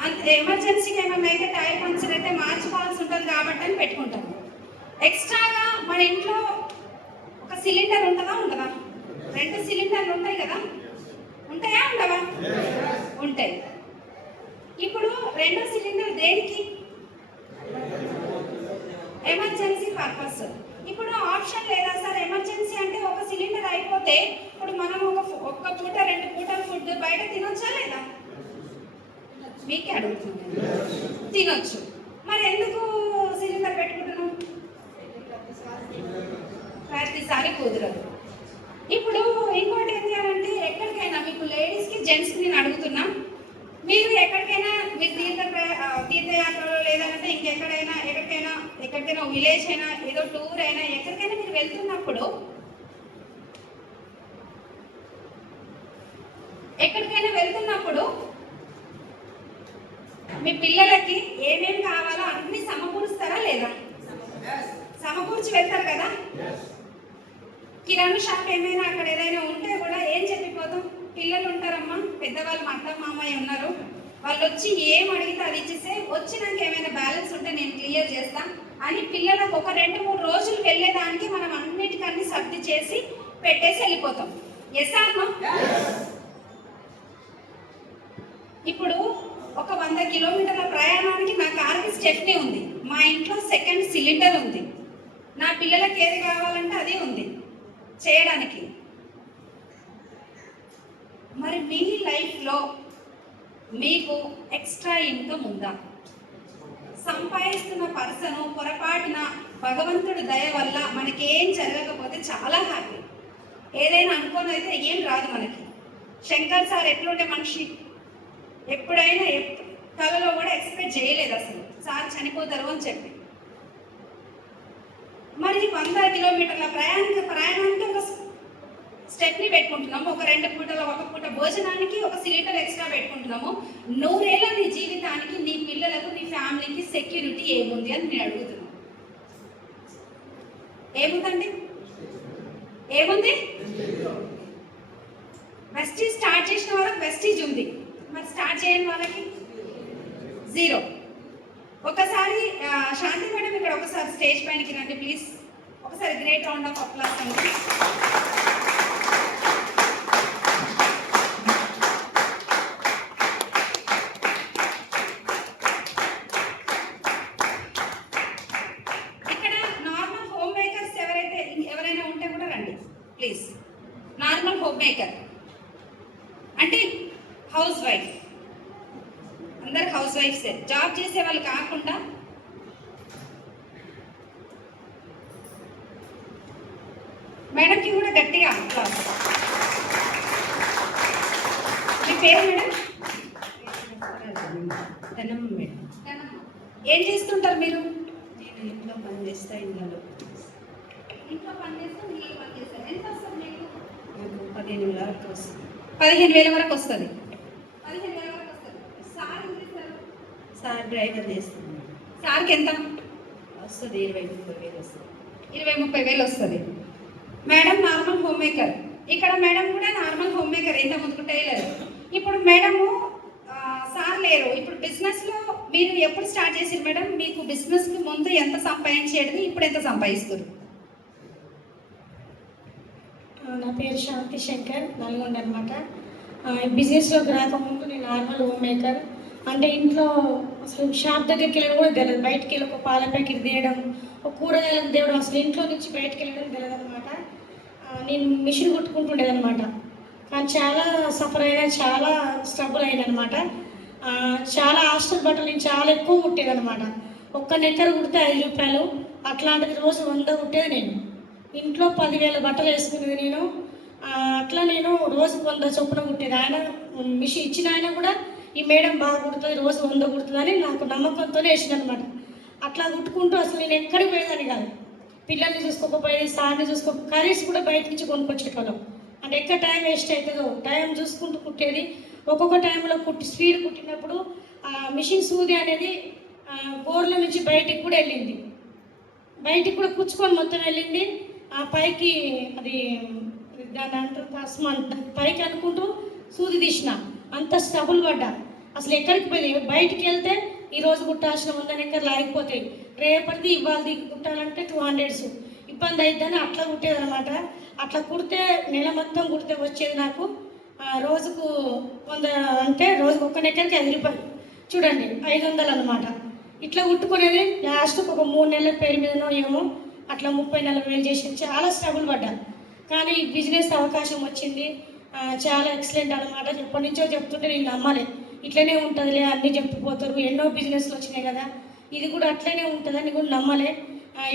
అంత ఎమర్జెన్సీకి ఏమన్నా అయితే టైర్ పంచర్ అయితే మార్చుకోవాల్సి ఉంటుంది కాబట్టి అని పెట్టుకుంటాం. ఎక్స్ట్రాగా మన ఇంట్లో ఒక సిలిండర్ ఉంటుందా? ఉంటుందా? 2 సిలిండర్లు ఉంటాయి కదా, ఉంటాయా? ఉండవా? ఉంటాయి. ఇప్పుడు 2 సిలిండర్ దేనికి? Emergency purpose. ఇప్పుడు ఆప్షన్ లేదా సార్? ఎమర్జెన్సీ అంటే ఒక సిలిండర్ అయిపోతే ఇప్పుడు మనం ఒక్క పూట 2 పూటల ఫుడ్ బయట తినొచ్చా లేదా? మీకే అడుగుతుంది. తినొచ్చు. మరి ఎందుకు సిలిండర్ పెట్టుకుంటున్నాం? ప్రతిసారి కుదరదు. ఇప్పుడు ఇంకోటి ఏంటి అంటే ఎక్కడికైనా మీకు లేడీస్కి జెంట్స్కి నేను అడుగుతున్నా, మీరు ఎక్కడికైనా మీరు తీర్థయాత్రలో లేదంటే ఇంకెక్కడైనా ఎక్కడికైనా విలేజ్ అయినా ఏదో టూర్ అయినా ఎక్కడికైనా మీరు వెళ్తున్నప్పుడు వెళ్తున్నప్పుడు మీ పిల్లలకి ఏమేమి కావాలో అన్ని సమకూరుస్తారా లేదా? సమకూర్చి వెళ్తారు కదా. కిరాణా షాప్ ఏమైనా అక్కడ ఏదైనా ఉంటే కూడా ఏం చెప్పిపోతాం, పిల్లలు ఉంటారమ్మా, పెద్దవాళ్ళు మా అత్త మామయ్య ఉన్నారు, వాళ్ళు వచ్చి ఏం అడిగితే అది ఇచ్చేస్తే వచ్చినాక ఏమైనా బ్యాలెన్స్ ఉంటే నేను క్లియర్ చేస్తా అని పిల్లలకు ఒక 2-3 రోజులు వెళ్ళేదానికి మనం అన్నిటికన్నీ సర్ది చేసి పెట్టేసి వెళ్ళిపోతాం. Yes or no? ఇప్పుడు ఒక 100 కిలోమీటర్ల ప్రయాణానికి నా కార్కి స్టెప్నీ ఉంది, మా ఇంట్లో సెకండ్ సిలిండర్ ఉంది, నా పిల్లలకి ఏది కావాలంటే అదే ఉంది చేయడానికి. మరి మీ లైఫ్లో మీకు ఎక్స్ట్రా ఇన్కమ్ ఉందా? సంపాదిస్తున్న పర్సన్ పొరపాటున భగవంతుడి దయ వల్ల మనకేం జరగకపోతే చాలా హ్యాపీ. ఏదైనా అనుకోని అయితే ఏం రాదు మనకి. శంకర్ సార్ ఎట్లుండే మనిషి, ఎప్పుడైనా కళలో కూడా ఎక్స్పెక్ట్ చేయలేదు అసలు సార్ చనిపోతారు అని చెప్పి. మరి 100 కిలోమీటర్ల ప్రయాణానికి ఒక స్టెప్ని పెట్టుకుంటున్నాము, ఒక 2 పూటల ఒక పూట భోజనానికి ఒక సిలిండర్ ఎక్స్ట్రా పెట్టుకుంటున్నాము. 100 ఏళ్ళ నీ జీవితానికి, నీ పిల్లలకు, నీ ఫ్యామిలీకి సెక్యూరిటీ ఏముంది అని నేను అడుగుతున్నాను. ఏముందండి? ఏముంది? వెస్టీజ్ స్టార్ట్ చేసిన వాళ్ళకి వెస్టీజ్ ఉంది, మరి స్టార్ట్ చేయని వాళ్ళకి జీరో. ఒకసారి శాంతి మేడం ఇక్కడ ఒకసారి స్టేజ్ పైనకి రండి ప్లీజ్. ఒకసారి గ్రేట్ రౌండ్ ఆఫ్ అప్లాస్ అండి. ఇక్కడ నార్మల్ హోమ్ మేకర్స్ ఎవరైనా ఉంటే కూడా రండి ప్లీజ్. నార్మల్ హోమ్ మేకర్ అంటే హౌస్ వైఫ్, అందరు హౌస్ వైఫ్సే, జాబ్ చేసే వాళ్ళు కాకుండా. మేడంకి కూడా గట్టిగా క్లాస్. మీ పేరు మేడం? ధనమ్మ మేడం. ఏం చేస్తుంటారు మీరు? నేను ఇంట్లో పని చేస్తా, ఇంట్లో పని చేస్తూ ఇల్లు పని చేస్తారు. ఎంత వస్తుంది మీకు? నాకు 15,000 వరకు వస్తుంది. 15,000 వరకు వస్తుంది. 15,000 వరకు వస్తుంది. సార్ ఏం చేస్తారు? సార్ డ్రైవర్ చేస్తున్నాను. సార్కి ఎంత వస్తుంది? 20,000-30,000 వస్తుంది. 20,000-30,000 వస్తుంది. Madam normal home maker. ఇక్కడ మేడం కూడా నార్మల్ హోమ్ మేకర్, ఎంత ముందుకు టైలర్. ఇప్పుడు మేడము సార్ లేరు. ఇప్పుడు బిజినెస్లో మీరు ఎప్పుడు స్టార్ట్ చేసారు మేడం? మీకు బిజినెస్కి ముందు ఎంత సంపాదించేది, ఇప్పుడు ఎంత సంపాదిస్తారు? నా పేరు శాంతి శంకర్, నల్గొండ అనమాట. బిజినెస్లోకి రాకముందు నేను నార్మల్ హోమ్ మేకర్. అంటే ఇంట్లో అసలు షాప్ దగ్గరికి వెళ్ళడం కూడా తెలియదు. బయటికి వెళ్ళి ఒక పాల ప్యాకెట్ తీయడం, ఒక కూరగాయలకు తేవడం, అసలు ఇంట్లో నుంచి బయటకు వెళ్ళడం తెలియదు అనమాట. నేను మిషన్ కుట్టుకుంటుండేదనమాట. కానీ చాలా సఫర్ అయినా, చాలా స్ట్రగుల్ అయినా అనమాట. చాలా హాస్టల్ బట్టలు నేను చాలా ఎక్కువ కుట్టేదనమాట. ఒక్క నెక్కర కుడితే 5 రూపాయలు, అట్లాంటిది రోజు 100 కుట్టేది నేను. ఇంట్లో 10,000 బట్టలు వేసుకునేది నేను. అట్లా నేను రోజుకు 100 చొప్పున కుట్టేది. ఆయన మిషన్ ఇచ్చిన ఆయన కూడా ఈ మేడం బాగా కుడుతుంది, రోజు 100 కుడుతుందని నాకు నమ్మకంతోనే వేసింది అనమాట. అట్లా కుట్టుకుంటూ అసలు నేను ఎక్కడికి పోయేదాన్ని కాదు. పిల్లల్ని చూసుకోకపోయేది, సార్ని కర్రీస్ కూడా బయట నుంచి కొనుక్కొచ్చేటోళ్ళం. అంటే ఎక్కడ టైం వేస్ట్ అవుతుందో టైం చూసుకుంటూ కుట్టేది. ఒక్కొక్క టైంలో స్పీడ్ కుట్టినప్పుడు మిషన్ సూది అనేది బోర్ల నుంచి బయటికి కూడా వెళ్ళింది, బయటికి కూడా కుచ్చుకొని మొత్తం వెళ్ళింది. పైకి అది దాని అంటారు తస్మంత పైకి అనుకుంటూ సూది తీసిన, అంత స్ట్రగుల్ పడ్డా. అసలు ఎక్కడికి పోయింది, బయటికి వెళ్తే ఈరోజు కుట్టాల్సిన 100 ఎక్కర్లు ఆగిపోతాయి, రేపటిది ఇవాళ కుట్టాలంటే 200 ఇబ్బంది అవుతుందని అట్లా కుట్టేదనమాట. అట్లా కుడితే నెల మొత్తం కుడితే వచ్చేది నాకు రోజుకు 100, అంటే రోజుకు ఒక్క నెక్కరికి 5 రూపాయలు, చూడండి 500 అనమాట. ఇట్లా కుట్టుకునేది. లాస్ట్కి ఒక 3 నెలల పేరు మీదనో ఏమో అట్లా 30-40 చేసి చాలా స్ట్రగుల్ పడ్డాను. కానీ బిజినెస్ అవకాశం వచ్చింది, చాలా ఎక్సలెంట్ అనమాట. ఎప్పటి నుంచో చెప్తుంటే నేను నమ్మాలి, ఇట్లనే ఉంటుందిలే, అన్నీ చెప్పిపోతారు, ఎన్నో బిజినెస్లు వచ్చినాయి కదా, ఇది కూడా అట్లనే ఉంటుందని కూడా నమ్మలే.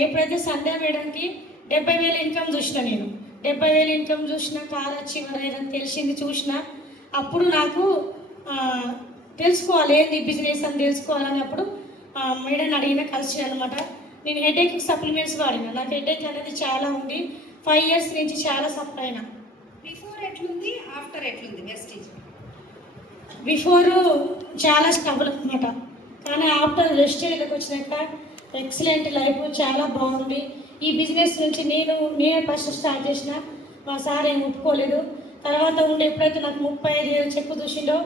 ఎప్పుడైతే సంధ్య మేడంకి 70,000 ఇన్కమ్ చూసిన, నేను 70,000 ఇన్కమ్ చూసిన, కార్ అచీవర్ ఏదని తెలిసింది చూసిన, అప్పుడు నాకు తెలుసుకోవాలి ఏంది బిజినెస్ అని తెలుసుకోవాలని అప్పుడు మేడం అడిగిన కలిసి అనమాట. నేను హెడేక్ సప్లిమెంట్స్ వాడిన, నాకు హెడేక్ అనేది చాలా ఉంది, 5 years నుంచి చాలా సఫర్ అయినా. బిఫోర్ ఎట్లుంది, ఆఫ్టర్ ఎట్లుంది వెస్టీజ్? బిఫోరు చాలా స్ట్రగుల్ అనమాట. కానీ ఆఫ్టర్ వెస్టేజ్లోకి వచ్చినాక ఎక్సలెంట్ లైఫ్, చాలా బాగుంది. ఈ బిజినెస్ నుంచి నేనే ఫస్ట్ స్టార్ట్ చేసిన. మా సార్ ఏం ఒప్పుకోలేదు. తర్వాత ఉండి ఎప్పుడైతే నాకు 35,000 చెక్కు చూసిండో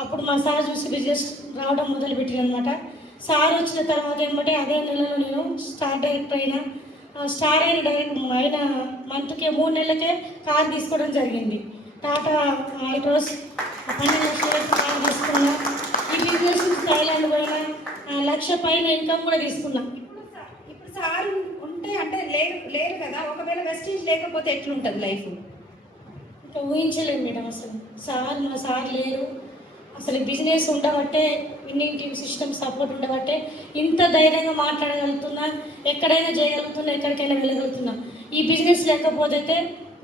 అప్పుడు మా సార్ చూసి బిజినెస్ రావడం మొదలుపెట్టింది అనమాట. సార్ వచ్చిన తర్వాత ఏమంటే అదే నెలలో నేను స్టార్ డైరెక్టర్ అయినా. స్టార్ అయిన అయిన మంత్కే 3 నెలలకే కార్ తీసుకోవడం జరిగింది. టాటా ఆల్ట్రోస్ 12 లక్షల కార్ తీసుకున్నా. ఈ బిజినెస్ థైలాండ్ పోయినా 1 లక్ష పైన ఇన్కమ్ కూడా తీసుకున్నా. ఇప్పుడు సార్ ఉంటే అంటే లేరు కదా, ఒకవేళ వెస్టేజ్ లేకపోతే ఎట్లుంటుంది లైఫ్? ఇంకా ఊహించలేము మేడం. అసలు మా సార్ లేరు. అసలు బిజినెస్ ఉండబట్టే, విన్నింగ్ టీమ్ సిస్టమ్ సపోర్ట్ ఉండబట్టే ఇంత ధైర్యంగా మాట్లాడగలుగుతున్నా, ఎక్కడైనా చేయగలుగుతున్నా, ఎక్కడికైనా వెళ్ళగలుగుతున్నా. ఈ బిజినెస్ లేకపోతే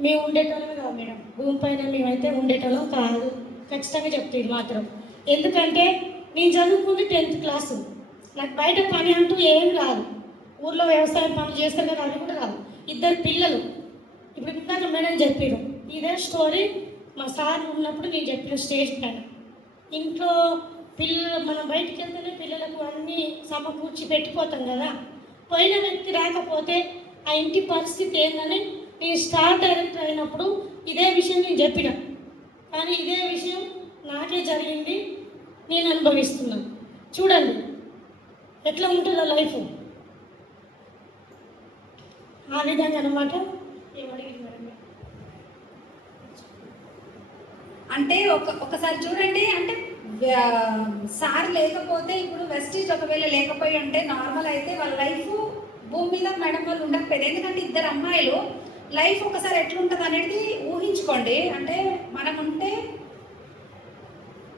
మేము ఉండేటోళ్ళమే కాదు మేడం. భూమి పైన మేమైతే ఉండేటోళ్ళం కాదు, ఖచ్చితంగా చెప్తుంది ఇది మాత్రం. ఎందుకంటే నేను చదువుకుంది 10th క్లాసు. నాకు బయట పని అంటూ ఏం రాదు. ఊర్లో వ్యవసాయం పనులు చేస్తారు కదా, అది కూడా రాదు. 2 పిల్లలు. ఇప్పుడు ఇందాక మేడం చెప్పారు ఇదే స్టోరీ. మా సార్ ఉన్నప్పుడు నేను చెప్పిన స్టేజ్ పైన ఇంట్లో పిల్లలు మనం బయటికి వెళ్తేనే పిల్లలకు అన్నీ సమకూర్చి పెట్టిపోతాం కదా. పోయిన వ్యక్తి రాకపోతే ఆ ఇంటి పరిస్థితి ఏందని నేను స్టార్ డైరెక్టర్ అయినప్పుడు ఇదే విషయం నేను చెప్పిన. కానీ ఇదే విషయం నాకే జరిగింది, నేను అనుభవిస్తున్నాను. చూడండి ఎట్లా ఉంటుందో లైఫ్. ఆ విధంగా అనమాట. ఏమడిగింది మేడం? అంటే ఒకసారి చూడండి, అంటే సార్ లేకపోతే ఇప్పుడు వెస్టేజ్ ఒకవేళ లేకపోయి ఉంటే నార్మల్ అయితే వాళ్ళ లైఫ్ భూమి మీద మేడం వాళ్ళు ఉండకపోయేది. ఎందుకంటే 2 అమ్మాయిలు లైఫ్ ఒకసారి ఎట్లుంటుంది అనేది ఊహించుకోండి. అంటే మనం ఉంటే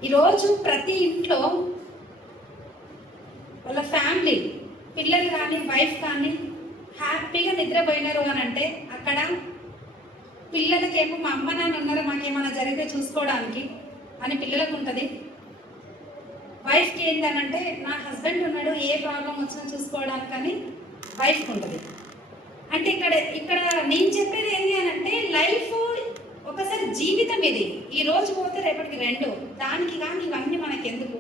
ఈరోజు ప్రతి ఇంట్లో వాళ్ళ ఫ్యామిలీ, పిల్లలు కానీ వైఫ్ కానీ హ్యాపీగా నిద్రపోయినారు అని అంటే అక్కడ పిల్లలకేమో మా అమ్మ నాన్న ఉన్నారు, మాకేమైనా జరిగితే చూసుకోవడానికి అని పిల్లలకు ఉంటుంది. వైఫ్కి ఏంటనంటే నా హస్బెండ్ ఉన్నాడు, ఏ ప్రాబ్లం వచ్చినా చూసుకోవడానికి అని వైఫ్కి ఉంటుంది. అంటే ఇక్కడ నేను చెప్పేది ఏంటి అని అంటే లైఫ్ ఒకసారి జీవితం ఇది. ఈ రోజు పోతే రేపటికి 2. దానికి కానీ ఇవన్నీ మనకి ఎందుకు?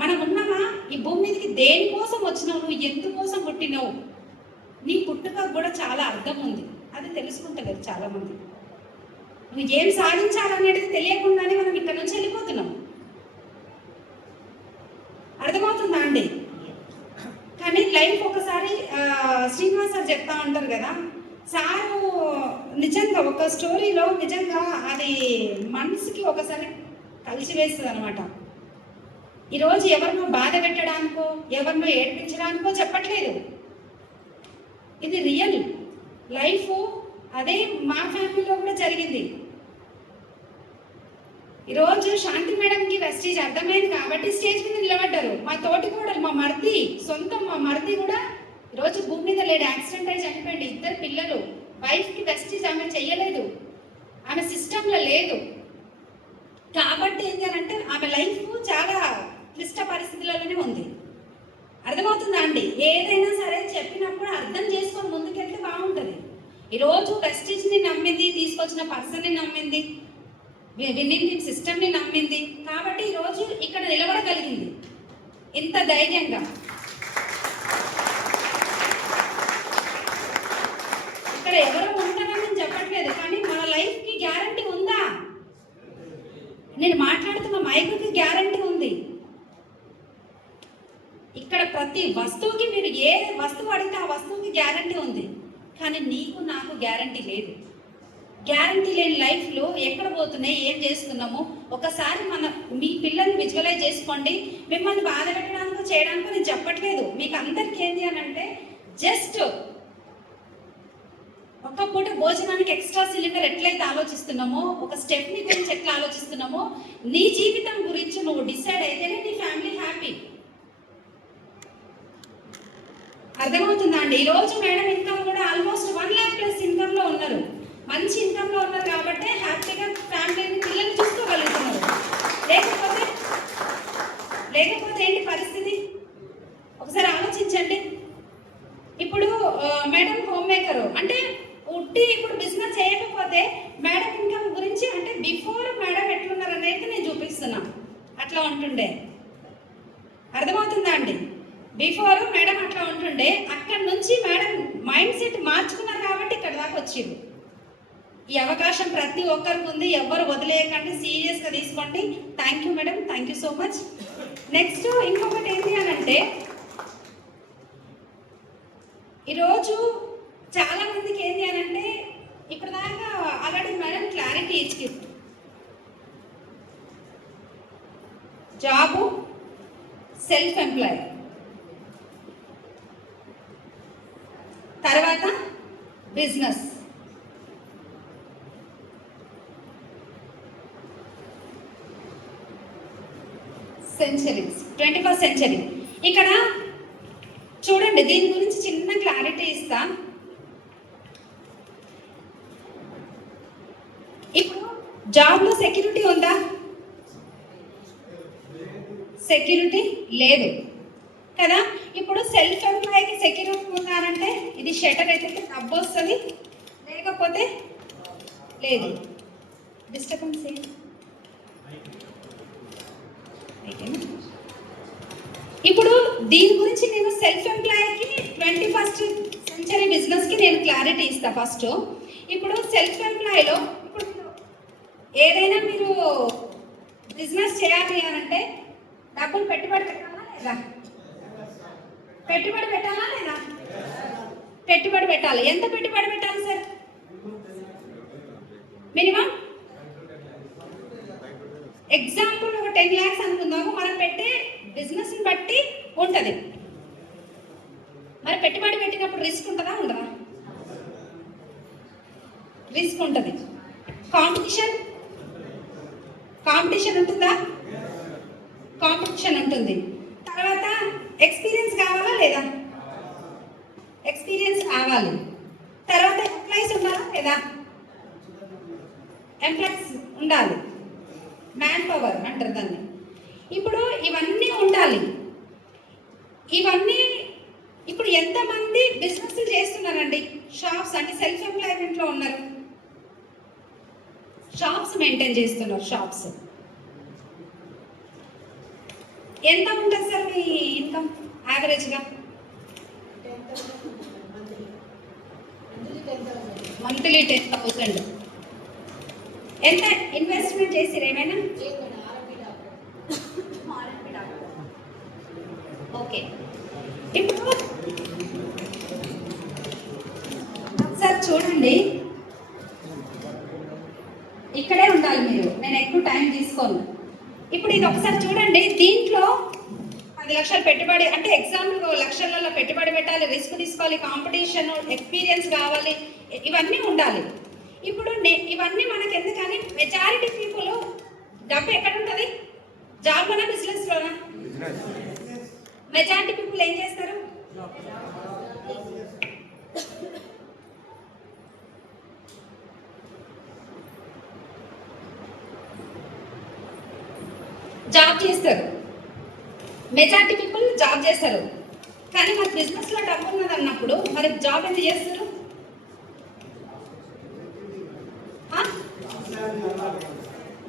మనం ఉన్నామా ఈ భూమి మీదకి దేనికోసం వచ్చినావు, నువ్వు ఎందుకోసం పుట్టినావు, నీ పుట్టుకకు కూడా చాలా అర్థం ఉంది. అది తెలుసుకుంటలేదు చాలామంది. నువ్వు ఏం సాధించాలనేది తెలియకుండానే మనం ఇక్కడ నుంచి వెళ్ళిపోతున్నాం. అర్థమవుతుందా అండి? కానీ లైఫ్ ఒకసారి శ్రీనివాస్ సార్ చెప్తా ఉంటారు కదా, సారు నిజంగా ఒక స్టోరీలో నిజంగా అది మనసుకి ఒకసారి కలిసివేస్తుంది అనమాట. ఈరోజు ఎవరినో బాధ పెట్టడానికో ఎవరినో ఏడ్పించడానికో చెప్పట్లేదు, ఇది రియల్ లైఫ్. అదే మా ఫ్యామిలీలో కూడా జరిగింది. ఈరోజు శాంతి మేడంకి వెస్టేజ్ అర్థమైంది కాబట్టి స్టేజ్ మీద నిలబడ్డారు. మా తోటి కూడా మా మరిది, సొంతం మా మరిది కూడా ఈరోజు భూమి మీద లేడు, యాక్సిడెంట్ అయి చనిపోయింది. 2 పిల్లలు. వైఫ్కి వెస్టేజ్ ఆమె చెయ్యలేదు, ఆమె సిస్టంలో లేదు. కాబట్టి ఏంటి అని అంటే ఆమె లైఫ్ చాలా క్లిష్ట పరిస్థితులలోనే ఉంది. అర్థమవుతుందా అండి? ఏదైనా సరే చెప్పినప్పుడు అర్థం చేసుకొని ముందుకెళ్తే బాగుంటుంది. ఈరోజు వెస్టేజ్ని నమ్మింది, తీసుకొచ్చిన పర్సన్ని నమ్మింది, విన్నింగ్ టీమ్ సిస్టమ్ని నమ్మింది కాబట్టి ఈరోజు ఇక్కడ నిలబడగలిగింది ఇంత ధైర్యంగా. ఇక్కడ ఎవరు ఉంటారని నేను చెప్పట్లేదు, కానీ మన లైఫ్కి గ్యారంటీ ఉందా? నేను మాట్లాడుతున్న మైకుకి గ్యారంటీ ఉంది. ఇక్కడ ప్రతి వస్తువుకి మీరు ఏ వస్తువు అడిగితే ఆ వస్తువుకి గ్యారంటీ ఉంది, కానీ నీకు నాకు గ్యారంటీ లేదు. గ్యారంటీ లేని లైఫ్లో ఎక్కడ పోతున్నాయి, ఏం చేస్తున్నాము ఒకసారి మీ పిల్లల్ని విజువలైజ్ చేసుకోండి. మిమ్మల్ని బాధ పెట్టడానికో చేయడానికో నేను చెప్పట్లేదు. మీకు అందరికీ ఏంటి అని అంటే జస్ట్ ఒక్క పూట భోజనానికి ఎక్స్ట్రా సిలిండర్ ఎట్లయితే ఆలోచిస్తున్నామో, ఒక స్టెప్ని గురించి ఎట్లా ఆలోచిస్తున్నామో, నీ జీవితం గురించి నువ్వు డిసైడ్ అయితేనే నీ ఫ్యామిలీ హ్యాపీ. అర్థమవుతుందా అండి? ఈరోజు మేడం ఇన్కమ్ కూడా ఆల్మోస్ట్ 1 lakh ప్లస్ ఇన్కమ్లో ఉన్నారు, మంచి ఇన్కమ్లో ఉన్నారు కాబట్టి హ్యాపీగా ఫ్యామిలీని పిల్లల్ని చూసుకోగలుగుతున్నారు. లేకపోతే ఏంటి పరిస్థితి? ఒకసారి ఆలోచించండి. ఇప్పుడు మేడం హోమ్ మేకరు అంటే ఇప్పుడు బిజినెస్ చేయకపోతే మేడం ఇన్కమ్ గురించి అంటే బిఫోర్ మేడం ఎట్లున్నారు అనేది నేను చూపిస్తున్నా. అట్లా ఉంటుండే. అర్థమవుతుందా అండి? బిఫోర్ మేడం అట్లా ఉంటుండే, అక్కడ నుంచి మేడం మైండ్ సెట్ మార్చుకున్నారు కాబట్టి ఇక్కడ దాకా వచ్చింది. ఈ అవకాశం ప్రతి ఒక్కరికి ఉంది, ఎవ్వరు వదిలేయకండి, సీరియస్గా తీసుకోండి. Thank you madam, thank you so much. Next ఇంకొకటి ఏంటి అని అంటే, ఈరోజు చాలా మందికి ఏంటి అని అంటే, ఇప్పుడు దాకా ఆల్రెడీ మేడం క్లారిటీ ఇచ్చింది. జాబు, సెల్ఫ్ ఎంప్లాయ్, తర్వాత బిజినెస్, సెంచరీస్, 21st సెంచరీ. ఇక్కడ చూడండి, దీని గురించి చిన్న క్లారిటీ ఇస్తా. ఇప్పుడు జాబ్లో సెక్యూరిటీ ఉందా? సెక్యూరిటీ లేదు కదా. ఇప్పుడు సెల్ఫ్ ఎంప్లాయ్కి సెక్యూరిటీ ఉన్నారంటే, ఇది షటర్ అయితే డబ్బు వస్తుంది, లేకపోతే లేదు. డిస్టర్బెన్స్ ఇప్పుడు దీని గురించి నేను సెల్ఫ్ ఎంప్లాయ్కి 21st సెంచరీ బిజినెస్కి నేను క్లారిటీ ఇస్తా ఫస్ట్. ఇప్పుడు సెల్ఫ్ ఎంప్లాయ్లో ఇప్పుడు ఏదైనా మీరు బిజినెస్ చేయాలి అని అంటే డబ్బులు పెట్టుబడి పెట్టాలా లేదా? పెట్టుబడి పెట్టాలా లేదా? పెట్టుబడి పెట్టాలి. ఎంత పెట్టుబడి పెట్టాలి సార్? మినిమం ఎగ్జాంపుల్ ఒక 10 lakhs అనుకుందాము. మనం పెట్టే బిజినెస్ని బట్టి ఉంటుంది. మరి పెట్టుబడి పెట్టినప్పుడు రిస్క్ ఉంటుందా ఉండదా? రిస్క్ ఉంటుంది. కాంపిటీషన్ ఉంటుందా? కాంపిటీషన్ ఉంటుంది. తర్వాత ఎక్స్పీరియన్స్ కావాలా లేదా? ఎక్స్పీరియన్స్ కావాలి. తర్వాత ఎంప్లాయీస్ ఉండాలా లేదా? ఎంప్లాయీస్ ఉండాలి. మ్యాన్ పవర్ అంటారు దాన్ని. ఇప్పుడు ఇవన్నీ ఉండాలి. ఇవన్నీ ఇప్పుడు ఎంతమంది బిజినెస్ చేస్తున్నారండి? షాప్స్ అంటే సెల్ఫ్ ఎంప్లాయ్మెంట్లో ఉన్నారు, షాప్స్ మెయింటైన్ చేస్తున్నారు. షాప్స్ ఎంత ఉంటుంది సార్ మీ ఇన్కమ్ యావరేజ్గా? మంత్లీ 10,000. ఎంత ఇన్వెస్ట్మెంట్ చేసిరు ఏమైనా? ఓకే. ఇప్పుడు సార్ చూడండి, ఇక్కడే ఉండాలి మీరు, నేను ఎక్కువ టైం తీసుకోను. ఇప్పుడు ఇది ఒకసారి చూడండి. దీంట్లో 10 లక్షలు పెట్టుబడి అంటే ఎగ్జాంపుల్ లక్షలలో పెట్టుబడి పెట్టాలి, రిస్క్ తీసుకోవాలి, కాంపిటీషన్, ఎక్స్పీరియన్స్ కావాలి, ఇవన్నీ ఉండాలి. ఇప్పుడు ఇవన్నీ మనకి ఎందుకని మెజారిటీ పీపుల్ డబ్బు ఎక్కడ ఉంటుంది? జాబ్లోనా బిజినెస్లోనా? మెజారిటీ పీపుల్ ఏం చేస్తారు? జాబ్ చేస్తారు. మెజారిటీ పీపుల్ జాబ్ చేస్తారు. కానీ మరి బిజినెస్లో డబ్బు ఉన్నది అన్నప్పుడు మరి జాబ్ ఎంత చేస్తారు?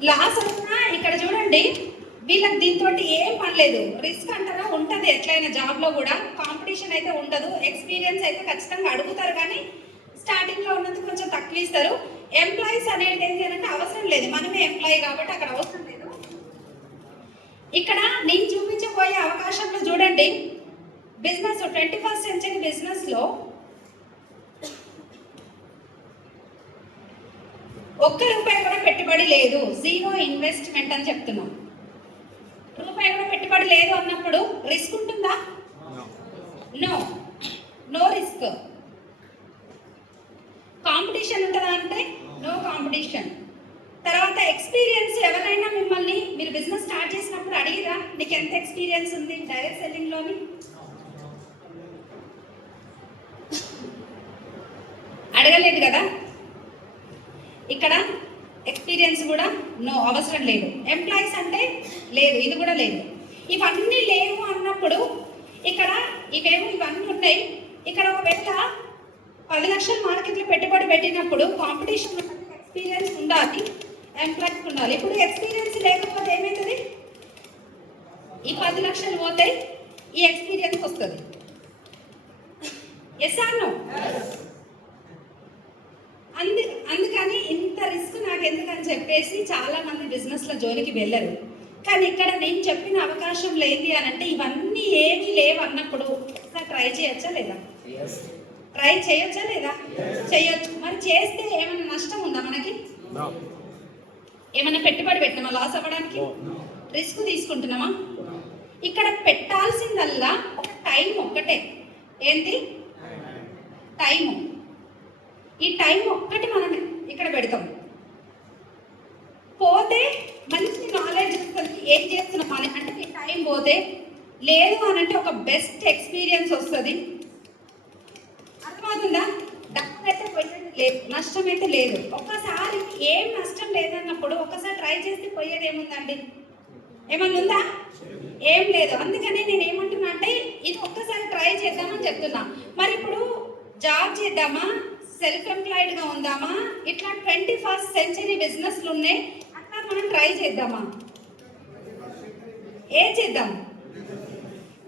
లాస్ అవుతున్నా. ఇక్కడ చూడండి, వీళ్ళకి దీంతో ఏం పనిలేదు. రిస్క్ అంటారా? ఉంటుంది ఎట్లయినా జాబ్లో కూడా. కాంపిటీషన్ అయితే ఉండదు. ఎక్స్పీరియన్స్ అయితే ఖచ్చితంగా అడుగుతారు, కానీ స్టార్టింగ్లో ఉన్నది కొంచెం తక్కువ ఇస్తారు. ఎంప్లాయీస్ అనేది ఏంటి అంటే అవసరం లేదు, మనమే ఎంప్లాయీ కాబట్టి అక్కడ అవసరం లేదు. ఇక్కడ నేను చూపించబోయే అవకాశంలో చూడండి, బిజినెస్ 21st సెంచరీ బిజినెస్లో ₹1 కూడా పెట్టుబడి లేదు, జీరో ఇన్వెస్ట్మెంట్ అని చెప్తున్నాం. ₹1 కూడా పెట్టుబడి లేదు అన్నప్పుడు రిస్క్ ఉంటుందా? No risk. కాంపిటీషన్ ఉంటుందా అంటే నో కాంపిటీషన్. తర్వాత ఎక్స్పీరియన్స్, ఎవరైనా మిమ్మల్ని మీరు బిజినెస్ స్టార్ట్ చేసినప్పుడు అడిగిరా నీకు ఎంత ఎక్స్పీరియన్స్ ఉంది డైరెక్ట్ సెల్లింగ్లోని? అడగలేదు కదా. ఇక్కడ ఎక్స్పీరియన్స్ కూడా నో, అవసరం లేదు. ఎంప్లాయీస్ అంటే లేదు, ఇది కూడా లేదు. ఇవన్నీ లేవు అన్నప్పుడు ఇక్కడ ఇవన్నీ ఉన్నాయి. ఇక్కడ ఒకవేళ 10 లక్షల మార్కెట్లో పెట్టుబడి పెట్టినప్పుడు కాంపిటీషన్ ఉండాలి, ఎక్స్పీరియన్స్ ఉండాలి, ఎంప్లాయీస్ ఉండాలి. ఇప్పుడు ఎక్స్పీరియన్స్ లేకపోతే ఏమవుతుంది? ఈ 10 లక్షలు పోతే ఈ ఎక్స్పీరియన్స్ వస్తుంది. Yes or no? అందుకని ఇంత రిస్క్ నాకు ఎందుకని చెప్పేసి చాలా మంది బిజినెస్ల జోలికి వెళ్ళరు. కానీ ఇక్కడ నేను చెప్పిన అవకాశం లేదు అని అంటే ఇవన్నీ ఏమీ లేవు అన్నప్పుడు ట్రై చేయొచ్చా లేదా? ట్రై చేయొచ్చా లేదా? చేయొచ్చు. మరి చేస్తే ఏమైనా నష్టం ఉందా మనకి? ఏమైనా పెట్టుబడి పెట్టినామా లాస్ అవ్వడానికి? రిస్క్ తీసుకుంటున్నామా? ఇక్కడ పెట్టాల్సిందల్లా ఒక టైం ఒక్కటే. ఏంటి? టైము. ఈ టైం ఒక్కటి మనం ఇక్కడ పెడతాం. పోతే మంచి నాలెడ్జ్ వస్తుంది ఏం చేస్తున్నాం అని. అంటే ఈ టైం పోతే లేదు అని అంటే ఒక బెస్ట్ ఎక్స్పీరియన్స్ వస్తుంది. అర్థమవుతుందా? డబ్బు అయితే పోయేది లేదు, నష్టం అయితే లేదు. ఒక్కసారి ఏం నష్టం లేదన్నప్పుడు ఒక్కసారి ట్రై చేస్తే పోయేది ఏముందండి? ఏమన్నా ఉందా? ఏం లేదు. అందుకని నేను ఏమంటున్నా అంటే ఇది ఒక్కసారి ట్రై చేద్దామని చెప్తున్నా. మరి ఇప్పుడు జాబ్ చేద్దామా, సెల్ఫ్ ఎంప్లాయిడ్గా ఉందామా, ఇట్లా 21st సెంచరీ బిజినెస్లు ఉన్నాయి, అట్లా మనం ట్రై చేద్దామా? ఏం చేద్దాం?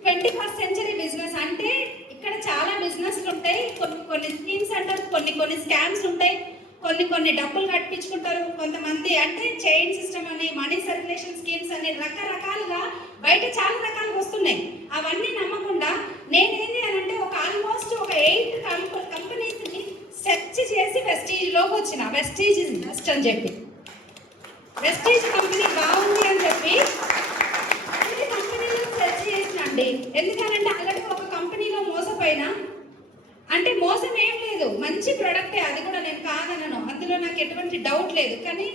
21st సెంచరీ బిజినెస్ అంటే ఇక్కడ చాలా బిజినెస్లు ఉంటాయి. కొన్ని స్కీమ్స్ అంటారు, కొన్ని స్కామ్స్ ఉంటాయి, కొన్ని డబ్బులు కట్టించుకుంటారు కొంతమంది. అంటే చైన్ సిస్టమ్ అని, మనీ సర్క్యులేషన్ స్కీమ్స్ అని రకరకాలుగా బయట చాలా రకాలుగా వస్తున్నాయి. అవన్నీ నమ్మకుండా నేనేంటి అని అంటే ఆల్మోస్ట్ ఒక 8 కంపెనీస్ని సెర్చ్ చేసి వెస్టీజ్లోకి వచ్చిన. వెస్టీజ్ ఇస్ బెస్ట్ అని చెప్పి, వెస్టీజ్ కంపెనీ బాగుంది అని చెప్పి అన్ని కంపెనీలో సెర్చ్ చేసినండి. ఎందుకనంటే ఆల్రెడీ ఒక కంపెనీలో మోసపోయినా. అంటే మోసం ఏం లేదు, మంచి ప్రోడక్టే, అది కూడా నేను కాదనను, అందులో నాకు ఎటువంటి డౌట్ లేదు. కానీ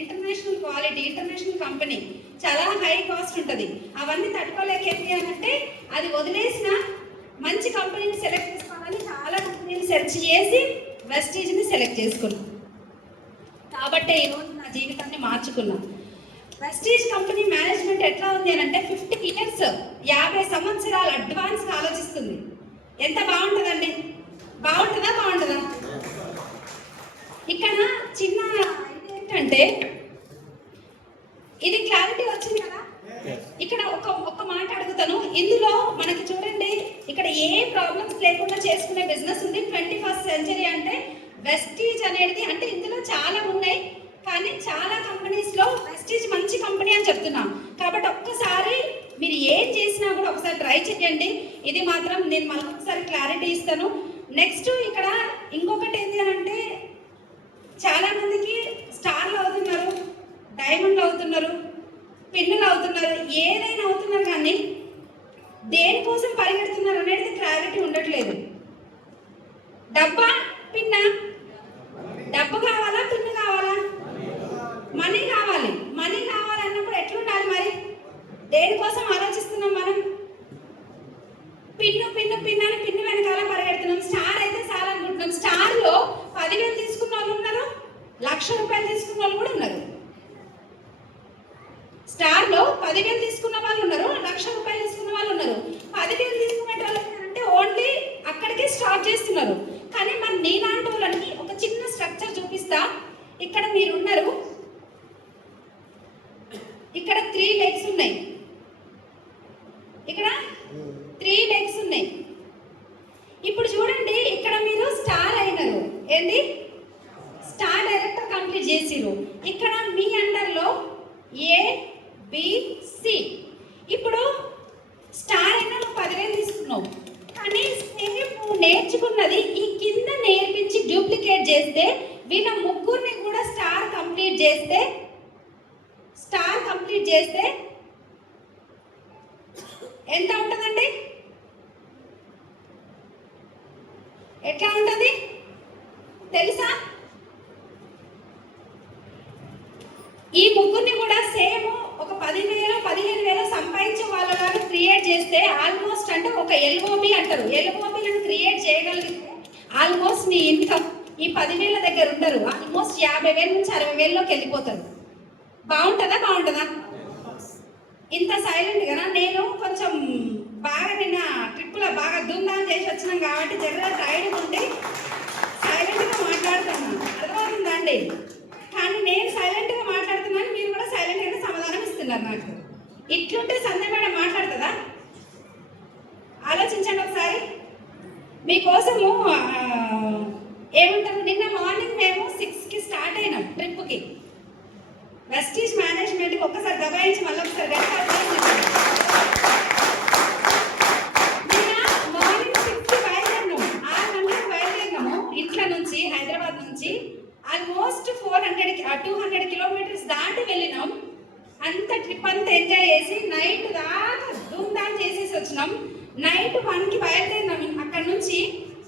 ఇంటర్నేషనల్ క్వాలిటీ, ఇంటర్నేషనల్ కంపెనీ, చాలా హై కాస్ట్ ఉంటుంది. అవన్నీ తట్టుకోలేకేంటి అని అంటే అది వదిలేసిన మంచి కంపెనీని సెలెక్ట్ చేసుకోవాలని చాలా కంపెనీలు సెర్చ్ చేసి వెస్టీజ్ని సెలెక్ట్ చేసుకున్నాను. కాబట్టి ఈరోజు నా జీవితాన్ని మార్చుకున్నాను. వెస్టీజ్ కంపెనీ మేనేజ్మెంట్ ఎట్లా ఉంది అని అంటే 50 ఇయర్స్, 50 సంవత్సరాలు అడ్వాన్స్గా ఆలోచిస్తుంది. ఎంత బాగుంటుందండి? బాగుంటుందా? బాగుంటుందా? ఇక్కడ చిన్న ఏంటంటే ఇది క్లారిటీ వచ్చింది కదా? ఇక్కడ ఒక మాట అడుగుతాను. ఇందులో మనకి చూడండి, ఇక్కడ ఏ ప్రాబ్లమ్స్ లేకుండా చేసుకునే బిజినెస్ ఉంది. 21st సెంచరీ అంటే వెస్టీజ్ అనేది, అంటే ఇందులో చాలా ఉన్నాయి కానీ చాలా కంపెనీస్లో వెస్టీజ్ మంచి కంపెనీ అని చెప్తున్నా. కాబట్టి ఒక్కసారి మీరు ఏం చేసినా కూడా ఒకసారి ట్రై చేయండి. ఇది మాత్రం నేను మళ్ళీ ఒకసారి క్లారిటీ ఇస్తాను. నెక్స్ట్ ఇక్కడ ఇంకొకటి ఏంటి అని అంటే చాలా మందికి స్టార్లు అవుతున్నారు, డైమండ్లు అవుతున్నారు, పిన్నులు అవుతున్నారు, ఏదైనా అవుతున్నారు, కానీ దేనికోసం పరిగెడుతున్నారు అనేది క్లారిటీ ఉండట్లేదు. డబ్బా, పిన్నా? డబ్బు కావాలా, పిన్ను కావాలా? మనీ కావాలి. మనీ కావాలన్నప్పుడు ఎట్లుండాలి మరి? దేనికోసం ఆలోచిస్తున్నాం మనం? పిన్ను పిన్ను పిన్ను అని పిన్ను వెనకాల పరిగెడుతున్నాం. స్టార్ అయితే చాలనుకుంటున్నాం. స్టార్లో 10,000 తీసుకున్న వాళ్ళు ఉన్నారు, 1,00,000 రూపాయలు తీసుకున్న వాళ్ళు కూడా ఉన్నారు. స్టార్లో 10,000 తీసుకున్న వాళ్ళు ఉన్నారు, 1,00,000 రూపాయలు తీసుకున్న వాళ్ళు ఉన్నారు. 10,000 తీసుకునే వాళ్ళు అంటే ఓన్లీ అక్కడికే స్టార్ట్ చేస్తున్నారు. కానీ మన నీలాంటి వాళ్ళని ఒక చిన్న స్ట్రక్చర్ చూపిస్తా. ఇక్కడ మీరు ఉన్నారు, ఇక్కడ 3 లెగ్స్ ఉన్నాయి, ఇక్కడ 3 లెగ్స్ ఉన్నాయి. ఇప్పుడు చూడండి, ఇక్కడ మీరు స్టార్ అయినారు, ఏంటి? స్టార్ డైరెక్టర్ కంప్లీట్ చేసిరు. ఇక్కడ మీ అండర్లో ABC. ఇప్పుడు స్టార్ అయినా నువ్వు 10,000 తీసుకున్నావు, కానీ సేమ్ నువ్వు నేర్చుకున్నది ఈ కింద నేర్పించి డూప్లికేట్ చేస్తే, వీళ్ళ ముగ్గురిని కూడా స్టార్ కంప్లీట్ చేస్తే ఎంత ఉంటుందండి? ఎట్లా ఉంటుంది తెలుసా? ఈ ముగ్గురిని కూడా సేమ్ ఒక 10,000 15,000 సంపాదించే వాళ్ళలాగా క్రియేట్ చేస్తే ఆల్మోస్ట్ అంటే ఒక LOB అంటారు. LOBలను క్రియేట్ చేయగలిగితే ఆల్మోస్ట్ నీ ఇన్కమ్ ఈ 10,000 దగ్గర ఉండరు, ఆల్మోస్ట్ 50,000 నుంచి 60,000లోకి వెళ్ళిపోతారు. బాగుంటుందా? బాగుంటుందా? ఇంత సైలెంట్గా నేను కొంచెం బాగా నిన్న ట్రిప్పులో బాగా ధూమ్ధాం చేసి వచ్చినాం కాబట్టి జనరల్ టైర్డ్గా ఉండి సైలెంట్గా మాట్లాడుతున్నాను. అర్థమవుతుందా అండి? కానీ నేను సైలెంట్గా మాట్లాడుతున్నాను, మీరు కూడా సైలెంట్గానే సమాధానం ఇస్తున్నారు నాకు. ఇట్లుంటే సంధ్య మేడం మాట్లాడుతుందా? ఆలోచించండి ఒకసారి. మీకోసము ఏమంటారు, నిన్న మార్నింగ్ మేము 6కి స్టార్ట్ అయినాం ట్రిప్కి. వెస్టీజ్ మేనేజ్మెంట్కి ఒక్కసారి దబాయించి మళ్ళీ ఒకసారి నిన్న మార్నింగ్ 6కి బయలుదేరినాము, 6 గంటలకు బయలుదేరినాము ఇంట్లో నుంచి, హైదరాబాద్ నుంచి. ఆల్మోస్ట్ 200 కిలోమీటర్స్ దాటి వెళ్ళినాం. అంత ట్రిప్ అంతా ఎంజాయ్ చేసి నైట్ దాకా ధూమ్ధామ్ చేసేసి వచ్చినాం. నైట్ 1కి బయలుదేరినాం అక్కడ నుంచి.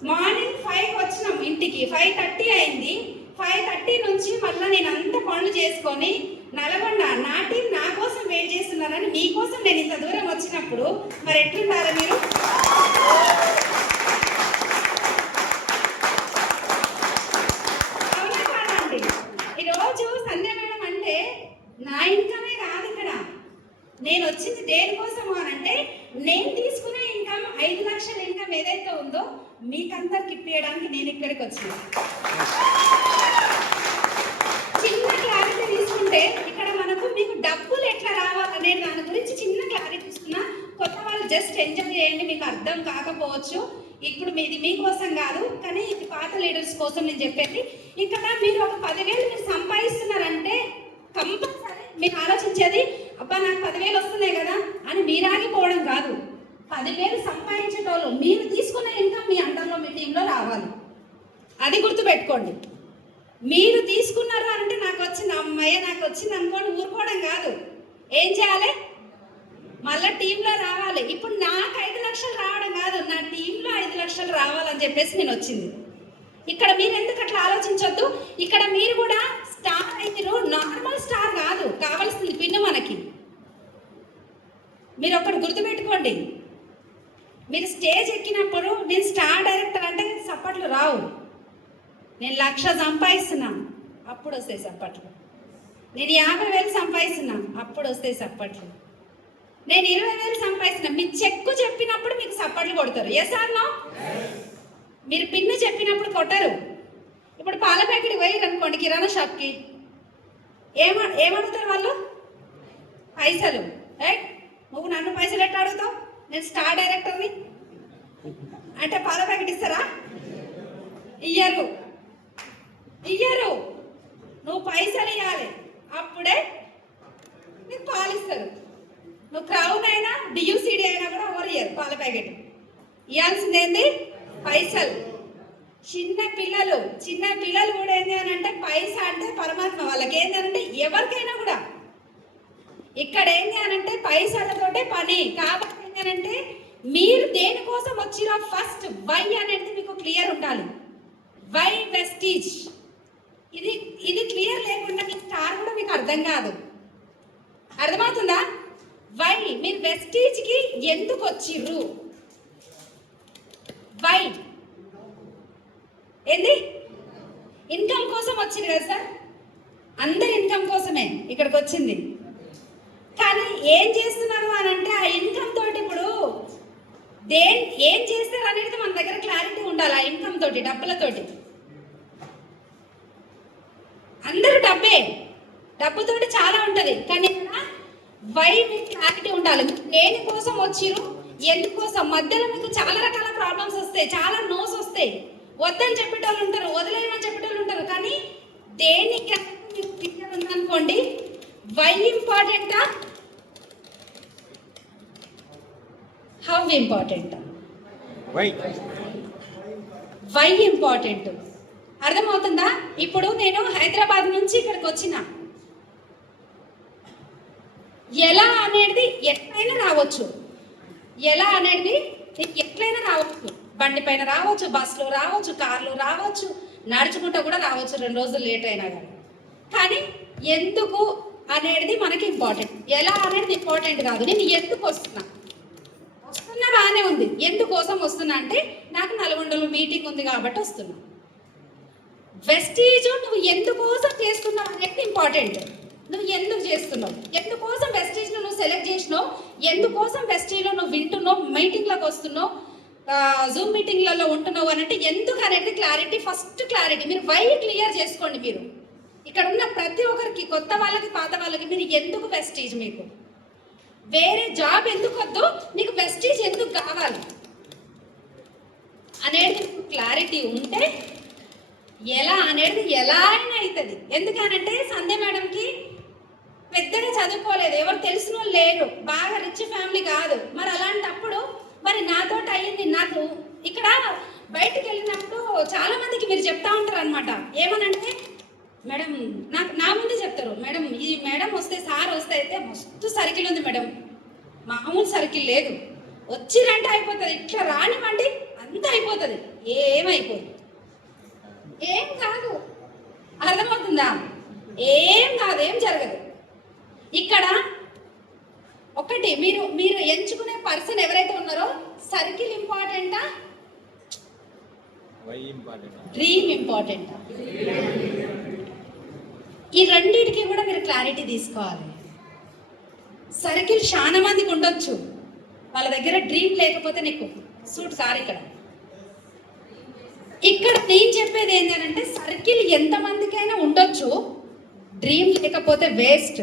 మార్నింగ్ 5కి వచ్చినాం ఇంటికి. 5:30 అయింది. 5:30 నుంచి మళ్ళీ నేను అంత పనులు చేసుకొని నల్గొండ నా టీం నా కోసం వెయిట్ చేస్తున్నారని మీకోసం నేను ఇంత దూరం వచ్చినప్పుడు మరి ఎట్లుంటారా మీరు? అవునా కాదండి? ఈరోజు సంధ్య మేడం అంటే నా ఇన్కమే కాదు. ఇక్కడ నేను వచ్చింది దేనికోసము అని అంటే, నేను తీసుకునే ఇన్కమ్ 5 లక్షల ఇన్కమ్ ఏదైతే ఉందో మీకందరికి ఇప్పించడానికి నేను ఇక్కడికి వచ్చిన. చిన్న క్లారిటీ తీసుకుంటే ఇక్కడ మనకు మీకు డబ్బులు ఎట్లా రావాలనే దాని గురించి చిన్న క్లారిటీ ఇస్తున్నా. కొత్త వాళ్ళు జస్ట్ ఎంజాయ్ చేయండి, మీకు అర్థం కాకపోవచ్చు. ఇప్పుడు మీది మీకోసం కాదు, కానీ ఇది పాత లీడర్స్ కోసం నేను చెప్పేది. ఇక్కడ మీరు ఒక 10,000 మీరు సంపాదిస్తున్నారంటే కంపల్సరీ మీరు ఆలోచించేది, అబ్బా నాకు 10,000 వస్తున్నాయి కదా అని మీరు ఆగిపోవడం కాదు. 10,000 సంపాదించేటోళ్ళు మీరు తీసుకున్న ఇన్కమ్ మీ అండర్లో మీ టీంలో రావాలి. అది గుర్తుపెట్టుకోండి. మీరు తీసుకున్నారు అంటే నాకు వచ్చింది, అమ్మాయి నాకు వచ్చింది అనుకోండి ఊరుకోవడం కాదు. ఏం చేయాలి? మళ్ళీ టీంలో రావాలి. ఇప్పుడు నాకు 5 లక్షలు రావడం కాదు, నా టీంలో 5 లక్షలు రావాలని చెప్పేసి నేను వచ్చింది. ఇక్కడ మీరు ఎందుకు అట్లా ఆలోచించొద్దు. ఇక్కడ మీరు కూడా స్టార్ అయితే నార్మల్ స్టార్ కాదు, కావాల్సింది పిన్ను మనకి. మీరు ఒకటి గుర్తుపెట్టుకోండి, మీరు స్టేజ్ ఎక్కినప్పుడు నేను స్టార్ డైరెక్టర్ అంటే సప్పట్లు రావు. నేను 1,00,000 సంపాదిస్తున్నా అప్పుడు వస్తాయి సప్పట్లు. నేను 50,000 సంపాదిస్తున్నా అప్పుడు వస్తాయి సప్పట్లు. నేను 20,000 సంపాదిస్తున్నా మీ చెక్కు చెప్పినప్పుడు మీకు సప్పట్లు కొడతారు. Yes or no? మీరు పిన్ను చెప్పినప్పుడు కొట్టరు. ఇప్పుడు పాల ప్యాకెట్ పోయారు అనుకోండి కిరాణా షాప్కి, ఏమడుగుతారు వాళ్ళు? పైసలు. రైట్? నువ్వు నన్ను పైసలు ఎట్లా అడుగుతావు? నేను స్టార్ డైరెక్టర్ని అంటే పాల ప్యాకెట్ ఇస్తారా? ఇయ్యరు. నువ్వు పైసలు ఇవ్వాలి, అప్పుడే నీకు పాలు ఇస్తారు. నువ్వు క్రౌన్ అయినా డియూసీడీ అయినా కూడా ఎవరు ఇయ్యరు పాల ప్యాకెట్. ఇవ్వాల్సిందేంది? పైసలు. చిన్న పిల్లలు కూడా ఏంటి అని అంటే పైసా అంటే పరమాత్మ. వాళ్ళకి ఏంటి అని అంటే ఎవరికైనా కూడా ఇక్కడ ఏంటి అని అంటే పైసలతోటే పని. కాబట్టి ఏంటి అని అంటే మీరు దేనికోసం వచ్చినా ఫస్ట్ వై అనేది మీకు క్లియర్ ఉండాలి. వై వెస్టీజ్, ఇది క్లియర్ లేకుండా మీ స్టార్ కూడా మీకు అర్థం కాదు. అర్థమవుతుందా? వై, మీరు వెస్టీజ్కి ఎందుకు వచ్చిర్రు? వై ఏంది? ఇన్కమ్ కోసం వచ్చింది కదా సార్, అందరు ఇన్కమ్ కోసమే ఇక్కడికి వచ్చింది. కానీ ఏం చేస్తున్నారు అని అంటే ఆ ఇన్కమ్ తోటి ఇప్పుడు ఏం చేస్తారు అనేది మన దగ్గర క్లారిటీ ఉండాలి. ఆ ఇన్కమ్ తోటి, డబ్బులతోటి అందరూ డబ్బుతోటి చాలా ఉంటుంది. కానీ వై మీకు క్లారిటీ ఉండాలి. దేనికోసం వచ్చిర్రు, ఎందుకోసం. మధ్యలో మీకు చాలా రకాల ప్రాబ్లమ్స్ వస్తాయి, చాలా నోస్ వస్తాయి. వద్దని చెప్పేటోళ్ళు ఉంటారు, వదిలేయమని చెప్పేటోళ్ళు ఉంటారు. కానీ దేనికి మీకు క్లియర్ ఉందనుకోండి. వై ఇంపార్టెంటా, హౌ ఇంపార్టెంట్? Why important. అర్థమవుతుందా? ఇప్పుడు నేను హైదరాబాద్ నుంచి ఇక్కడికి వచ్చిన, ఎలా అనేది ఎట్లయినా రావచ్చు. ఎలా అనేది ఎట్లయినా రావచ్చు. బండి పైన రావచ్చు, బస్సులో రావచ్చు, కార్లో రావచ్చు, నడుచుకుంటూ కూడా రావచ్చు 2 రోజులు లేట్ అయినా కానీ ఎందుకు అనేది మనకి ఇంపార్టెంట్. ఎలా అనేది ఇంపార్టెంట్ కాదు. నేను ఎందుకు వస్తున్నా బాగానే ఉంది. ఎందుకోసం వస్తున్నా అంటే నాకు నల్గొండలో మీటింగ్ ఉంది కాబట్టి వస్తున్నా. వెస్టీజ్ నువ్వు ఎందుకోసం చేస్తున్నావు అనేది ఇంపార్టెంట్. నువ్వు ఎందుకు చేస్తున్నావు, ఎందుకోసం వెస్టీజ్ను నువ్వు సెలెక్ట్ చేసినావు, ఎందుకోసం వెస్టీజ్లో నువ్వు వింటున్నావు, మీటింగ్లోకి వస్తున్నావు, జూమ్ మీటింగ్లలో ఉంటున్నావు అని అంటే ఎందుకు అనేది క్లారిటీ. ఫస్ట్ క్లారిటీ మీరు వై క్లియర్ చేసుకోండి. మీరు ఇక్కడ ఉన్న ప్రతి ఒక్కరికి, కొత్త వాళ్ళకి, పాత వాళ్ళకి, మీరు ఎందుకు వెస్టీజ్, మీకు వేరే జాబ్ ఎందుకు వద్దు, నీకు వెస్టీజ్ ఎందుకు కావాలి అనేది క్లారిటీ ఉంటే ఎలా అనేది ఎలా అయినా అవుతుంది. ఎందుకనంటే సంధ్య మేడంకి పెద్దగా చదువుకోలేదు, ఎవరు తెలిసిన వాళ్ళు లేరు, బాగా రిచ్ ఫ్యామిలీ కాదు. మరి అలాంటప్పుడు మరి నాతో అయ్యింది. నాకు ఇక్కడ బయటకు వెళ్ళినప్పుడు చాలా మందికి మీరు చెప్తా ఉంటారు అనమాట, ఏమనంటే మేడం నా ముందే చెప్తారు, మేడం ఈ మేడం వస్తే సార్ వస్తే అయితే మస్తు సర్కిల్ ఉంది మేడం, మామూలు సర్కిల్ లేదు, వచ్చిరంటే అయిపోతుంది, ఇట్లా రానివ్వండి అంతా అయిపోతుంది. ఏమైపోదు, ఏం కాదు, అర్థమవుతుందా? ఏం కాదు, ఏం జరగదు. ఇక్కడ ఒకటి మీరు ఎంచుకునే పర్సన్ ఎవరైతే ఉన్నారో సర్కిల్ ఇంపార్టెంటా, డ్రీమ్ ఇంపార్టెంటా? ఈ రెండింటికి కూడా మీరు క్లారిటీ తీసుకోవాలి. సర్కిల్ చాలా మందికి ఉండొచ్చు, వాళ్ళ దగ్గర డ్రీమ్ లేకపోతే నీకు సూట్ కారు. ఇక్కడ నేను చెప్పేది ఏంటంటే సర్కిల్ ఎంతమందికైనా ఉండొచ్చు, డ్రీమ్ లేకపోతే వేస్ట్.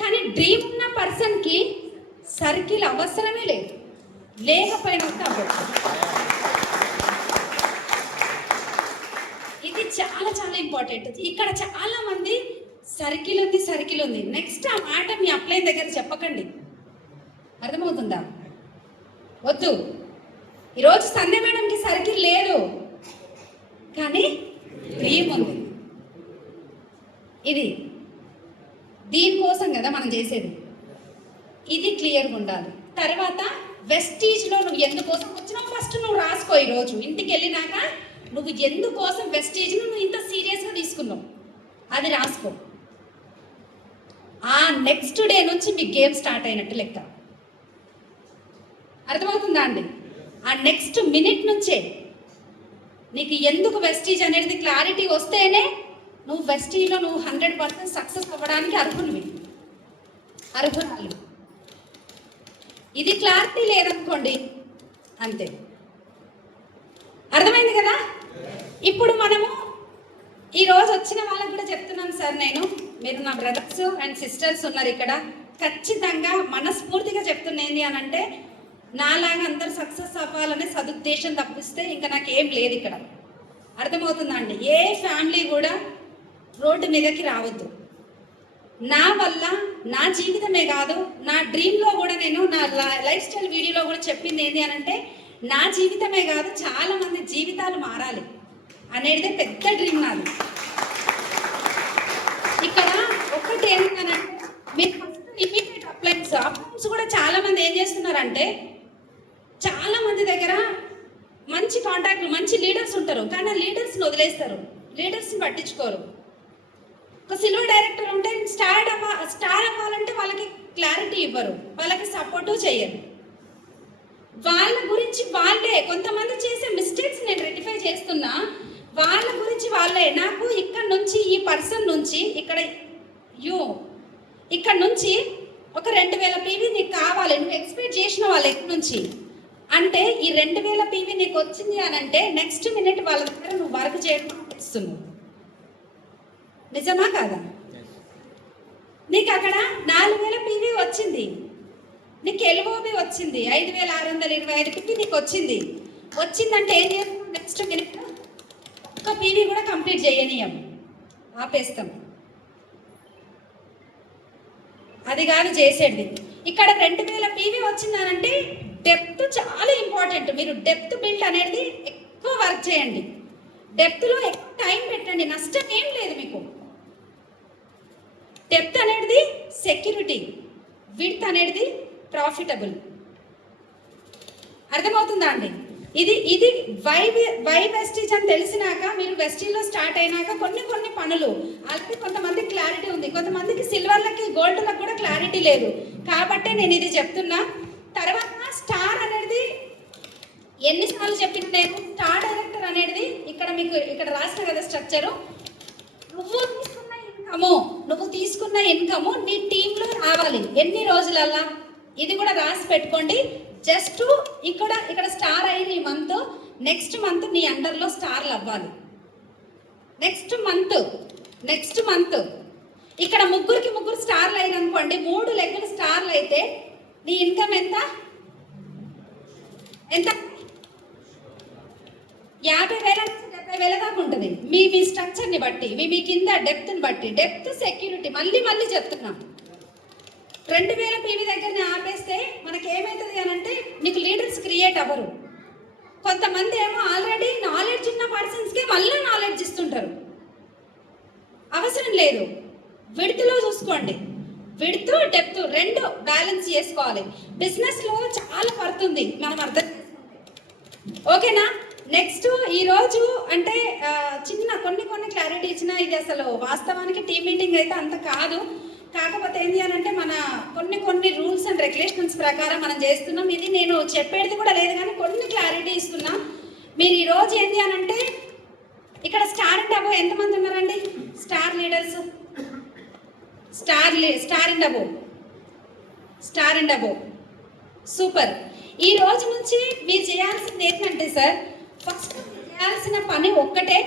కానీ డ్రీమ్ ఉన్న పర్సన్కి సర్కిల్ అవసరమే లేదు, లేకపోయినా అవ్వచ్చు. ఇది చాలా చాలా ఇంపార్టెంట్. ఇక్కడ చాలా మంది సర్కిల్ ఉంది. నెక్స్ట్ ఆ మాట మీ అప్లైన్ దగ్గర చెప్పకండి, అర్థమవుతుందా? వద్దు. ఈరోజు సంధ్య మేడంకి సర్కిల్ లేదు, కానీ డ్రీమ్ ఉంది. ఇది దీనికోసం కదా మనం చేసేది. ఇది క్లియర్గా ఉండాలి. తర్వాత వెస్టీజ్లో నువ్వు ఎందుకోసం వచ్చినావు ఫస్ట్ నువ్వు రాసుకో. ఈరోజు ఇంటికి వెళ్ళినాక నువ్వు ఎందుకోసం వెస్టీజ్ను నువ్వు ఇంత సీరియస్గా తీసుకున్నావు అది రాసుకో. ఆ నెక్స్ట్ డే నుంచి మీ గేమ్ స్టార్ట్ అయినట్టు లెక్క, అర్థమవుతుందా అండి? ఆ నెక్స్ట్ మినిట్ నుంచే నీకు ఎందుకు వెస్టీజ్ అనేది క్లారిటీ వస్తేనే నువ్వు వెస్టీజ్లో నువ్వు 100% సక్సెస్ అవ్వడానికి అర్హురాలు. ఇది క్లారిటీ లేదనుకోండి అంతే. అర్థమైంది కదా? ఇప్పుడు మనము ఈరోజు వచ్చిన వాళ్ళకి కూడా చెప్తున్నాను సార్, మీరు నా బ్రదర్స్ అండ్ సిస్టర్స్ ఉన్నారు ఇక్కడ, ఖచ్చితంగా మనస్ఫూర్తిగా చెప్తున్నది అని అంటే నాలాగా అందరు సక్సెస్ అవ్వాలనే సదుద్దేశం తప్పిస్తే ఇంకా నాకేం లేదు ఇక్కడ. అర్థమవుతుందా అండి? ఏ ఫ్యామిలీ కూడా రోడ్డు మీదకి రావద్దు. నా వల్ల నా జీవితమే కాదు, నా డ్రీమ్లో కూడా నేను నా లైఫ్ స్టైల్ వీడియోలో కూడా చెప్పింది ఏంటి అని అంటే నా జీవితమే కాదు చాలా మంది జీవితాలు మారాలి అనేది పెద్ద డ్రీమ్ నాది. ఇక్కడ ఒకటి ఏంటంటే మీరు ఫస్ట్ ఇమీడియట్ అప్లైన్స్ కూడా చాలా మంది ఏం చేస్తున్నారంటే చాలా మంది దగ్గర మంచి కాంటాక్ట్లు మంచి లీడర్స్ ఉంటారు, కానీ ఆ లీడర్స్ని వదిలేస్తారు, లీడర్స్ని పట్టించుకోరు. ఒక సిల్వర్ డైరెక్టర్ ఉంటే స్టార్ అవ్వాలంటే వాళ్ళకి క్లారిటీ ఇవ్వరు, వాళ్ళకి సపోర్టు చేయరు. వాళ్ళ గురించి వాళ్ళే కొంతమంది చేసే మిస్టేక్స్ నేను రెక్టిఫై చేస్తున్నా, వాళ్ళ గురించి వాళ్ళే నాకు ఇక్కడ నుంచి ఈ పర్సన్ నుంచి ఇక్కడ నుంచి ఒక 2000 పీవీ నీకు కావాలి, నువ్వు ఎక్స్పెక్ట్ చేసిన వాళ్ళ ఎక్కడి నుంచి అంటే ఈ 2000 పీవీ నీకు వచ్చింది అని అంటే నెక్స్ట్ మినిట్ వాళ్ళ దగ్గర నువ్వు వర్క్ చేయడం ఇస్తున్నావు. నిజమా కాదా? నీకు అక్కడ 4000 పీవీ వచ్చింది, నీకు ఎల్ఓబి వచ్చింది 5625 పీవీ నీకు వచ్చిందంటే ఏం చేస్తాం? నెక్స్ట్ మినిట్ ఒక్క పీవీ కూడా కంప్లీట్ చేయనీయం, ఆపేస్తాం. అది కాదు చేసేది. ఇక్కడ 2000 పీవీ వచ్చిందనంటే డెప్త్ చాలా ఇంపార్టెంట్. మీరు డెప్త్ బిల్డ్ అనేది ఎక్కువ వర్క్ చేయండి, డెప్త్లో ఎక్కువ టైం పెట్టండి, నష్టం ఏం లేదు మీకు. డెప్త్ అనేది సెక్యూరిటీ, విడ్త్ అనేది ప్రాఫిటబుల్. అర్థమవుతుందా అండి? ఇది వై వెస్టీజ్ అని తెలిసినాక మీరు వెస్టీజ్లో స్టార్ట్ అయినాక కొన్ని పనులు అలాగే కొంతమంది క్లారిటీ ఉంది, కొంతమందికి సిల్వర్లకి గోల్డ్లకు కూడా క్లారిటీ లేదు. కాబట్టే నేను ఇది చెప్తున్నా. తర్వాత స్టార్ అనేది ఎన్నిసార్లు చెప్పిన నేను స్టార్ డైరెక్టర్ అనేది ఇక్కడ రాసిన కదా స్ట్రక్చరు, నువ్వు తీసుకున్న ఇన్కము నీ టీంలో రావాలి ఎన్ని రోజులల్లా, ఇది కూడా రాసి పెట్టుకోండి. జస్ట్ ఇక్కడ స్టార్ అయిన ఈ మంత్ నెక్స్ట్ మంత్ నీ అండర్లో స్టార్లు అవ్వాలి. నెక్స్ట్ మంత్ ఇక్కడ ముగ్గురికి ముగ్గురు స్టార్లు అయిన అనుకోండి, 3 లెగ్గులు స్టార్లు అయితే నీ ఇన్కమ్ ఎంత ఎంత 50,000 నుంచి 70,000 దాకా ఉంటుంది. మీ స్ట్రక్చర్ని బట్టి, మీ కింద డెప్త్ని బట్టి. డెప్త్ సెక్యూరిటీ మళ్ళీ చెప్తున్నాం. 2,000 పీవీ దగ్గరనే ఆపేస్తే మనకి ఏమవుతుంది అని అంటే నీకు లీడర్స్ క్రియేట్ అవ్వరు. కొంతమంది ఏమో ఆల్రెడీ నాలెడ్జ్ ఉన్న పర్సన్స్కే మళ్ళీ నాలెడ్జ్ ఇస్తుంటారు. అవసరం లేదు. విడ్త్లో చూసుకోండి. విడ్త్ డెప్త్ 2 బ్యాలెన్స్ చేసుకోవాలి. బిజినెస్లో చాలా పడుతుంది మనం అర్థం చేసుకుంటే. ఓకేనా? నెక్స్ట్ ఈరోజు అంటే చిన్న కొన్ని క్లారిటీ ఇచ్చిన, ఇది అసలు వాస్తవానికి టీమ్ మీటింగ్ అయితే అంత కాదు. కాకపోతే ఏంటి అని అంటే మన కొన్ని రూల్స్ అండ్ రెగ్యులేషన్స్ ప్రకారం మనం చేస్తున్నాం. ఇది నేను చెప్పేది కూడా లేదు కానీ కొన్ని క్లారిటీ ఇస్తున్నా. మీరు ఈరోజు ఏంటి అని అంటే ఇక్కడ స్టార్ అండ్ అబో ఎంతమంది ఉన్నారండి? Star leaders, star and above super. ఈ రోజు నుంచి మీరు చేయాల్సింది ఏంటంటే సార్, ఫస్ట్ చేయాల్సిన పని ఒక్కటే,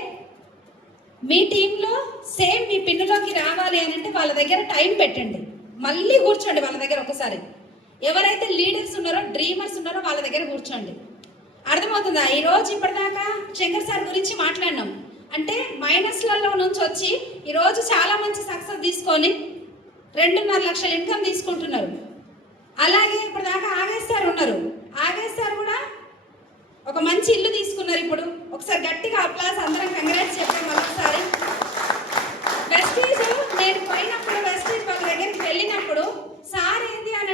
మీ టీంలో సేమ్ మీ పిన్నులోకి రావాలి అని అంటే వాళ్ళ దగ్గర టైం పెట్టండి. మళ్ళీ కూర్చోండి వాళ్ళ దగ్గర ఒకసారి. ఎవరైతే లీడర్స్ ఉన్నారో, డ్రీమర్స్ ఉన్నారో వాళ్ళ దగ్గర కూర్చోండి. అర్థమవుతుందా? ఈరోజు ఇప్పటిదాకా శంకర్ సార్ గురించి మాట్లాడినాం. అంటే మైనస్లలో నుంచి వచ్చి ఈరోజు చాలా మంచి సక్సెస్ తీసుకొని 2.5 లక్షల ఇన్కమ్ తీసుకుంటున్నారు. అలాగే ఇప్పటిదాకా ఆగేష్ సార్ ఉన్నారు. ఆగేష్ సార్ కూడా ఒక మంచి ఇల్లు తీసుకున్నారు. ఇప్పుడు ఒకసారి గట్టిగా అప్లాస్ అందరం కంగ్రాట్స్ చెప్పాం మరొకసారి. వెస్టీజ్ నేను పోయినప్పుడు, వెస్టీజ్ వాళ్ళ దగ్గరికి వెళ్ళినప్పుడు సార్ ఏంటి అని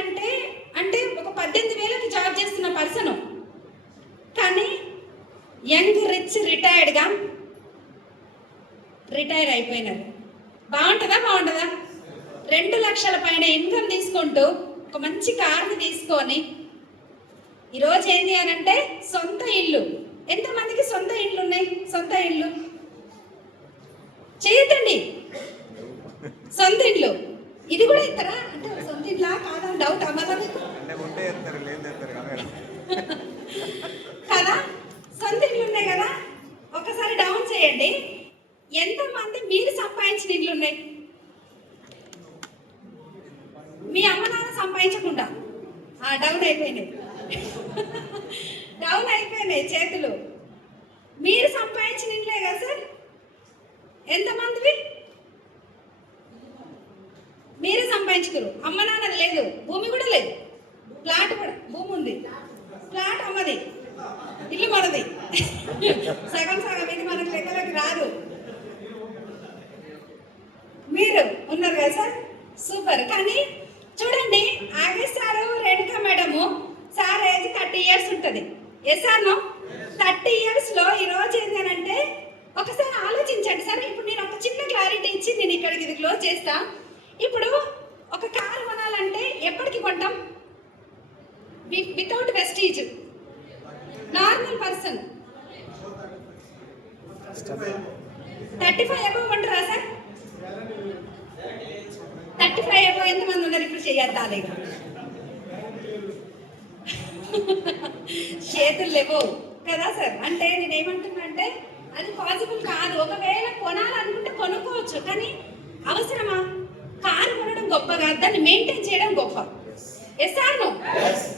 అంటే ఒక 18,000కి జాబ్ చేస్తున్న పర్సన్, కానీ యంగ్ రిచ్ రిటైర్ అయిపోయినారు. బాగుంటుందా? 2 లక్షల పైన ఇన్కమ్ తీసుకుంటూ ఒక మంచి కార్ని తీసుకొని ఈరోజు ఏంటి అని అంటే సొంత ఇల్లు. ఎంతమందికి సొంత ఇల్లు ఉన్నాయి? సొంత ఇల్లు చేయతండి. సొంత ఇల్లు ఇది కూడా ఇస్తారా అంటే సొంత ఇల్లా కాదా డౌట్ అమ్మదా మీకు కదా? సొంత ఇల్లు ఉన్నాయి కదా, ఒకసారి డౌన్ చేయండి. ఎంతమంది మీరు సంపాదించిన ఇల్లు ఉన్నాయి? మీ అమ్మ నాన్న సంపాదించకుండా డౌన్ అయిపోయినాయి చేతులు. మీరు సంపాదించిన ఇంట్లే కదా సార్? ఎంతమందివి మీరే సంపాదించుకోరు? అమ్మ నాన్న లేదు, భూమి కూడా లేదు, ప్లాట్ కూడా, భూమి ఉంది, ప్లాట్ అమ్మది, ఇల్లు మనది. సగం ఇది మనకు లెక్కలోకి రాదు. మీరు ఉన్నారు కదా సార్? సూపర్. కానీ చూడండి, Agesh sir, Renuka madam, sir age 30 years ఉంటుంది. Yes sir no? 30 yearsలో ఈరోజు ఏంటంటే ఒకసారి ఆలోచించండి సార్. ఇప్పుడు నేను ఒక చిన్న క్లారిటీ ఇచ్చి నేను ఇక్కడికి ఇది క్లోజ్ చేస్తా. ఇప్పుడు ఒక కారు కొనాలంటే ఎప్పటికి కొంటాం? Without Vestige normal person 35 above ఉంటారా సార్? 35 అబౌవ్ ఎంతమంది ఉన్నారు? ఇప్పుడు చెయ్యాలి, చేతులు లేవు కదా సార్. అంటే నేనేమంటున్నా అంటే అది పాసిబుల్ కాదు. ఒకవేళ కొనాలనుకుంటే కొనుక్కోవచ్చు, కానీ అవసరమా? కారు కొనడం గొప్ప కాదు, దాన్ని మెయింటైన్ చేయడం గొప్ప. Yes or no?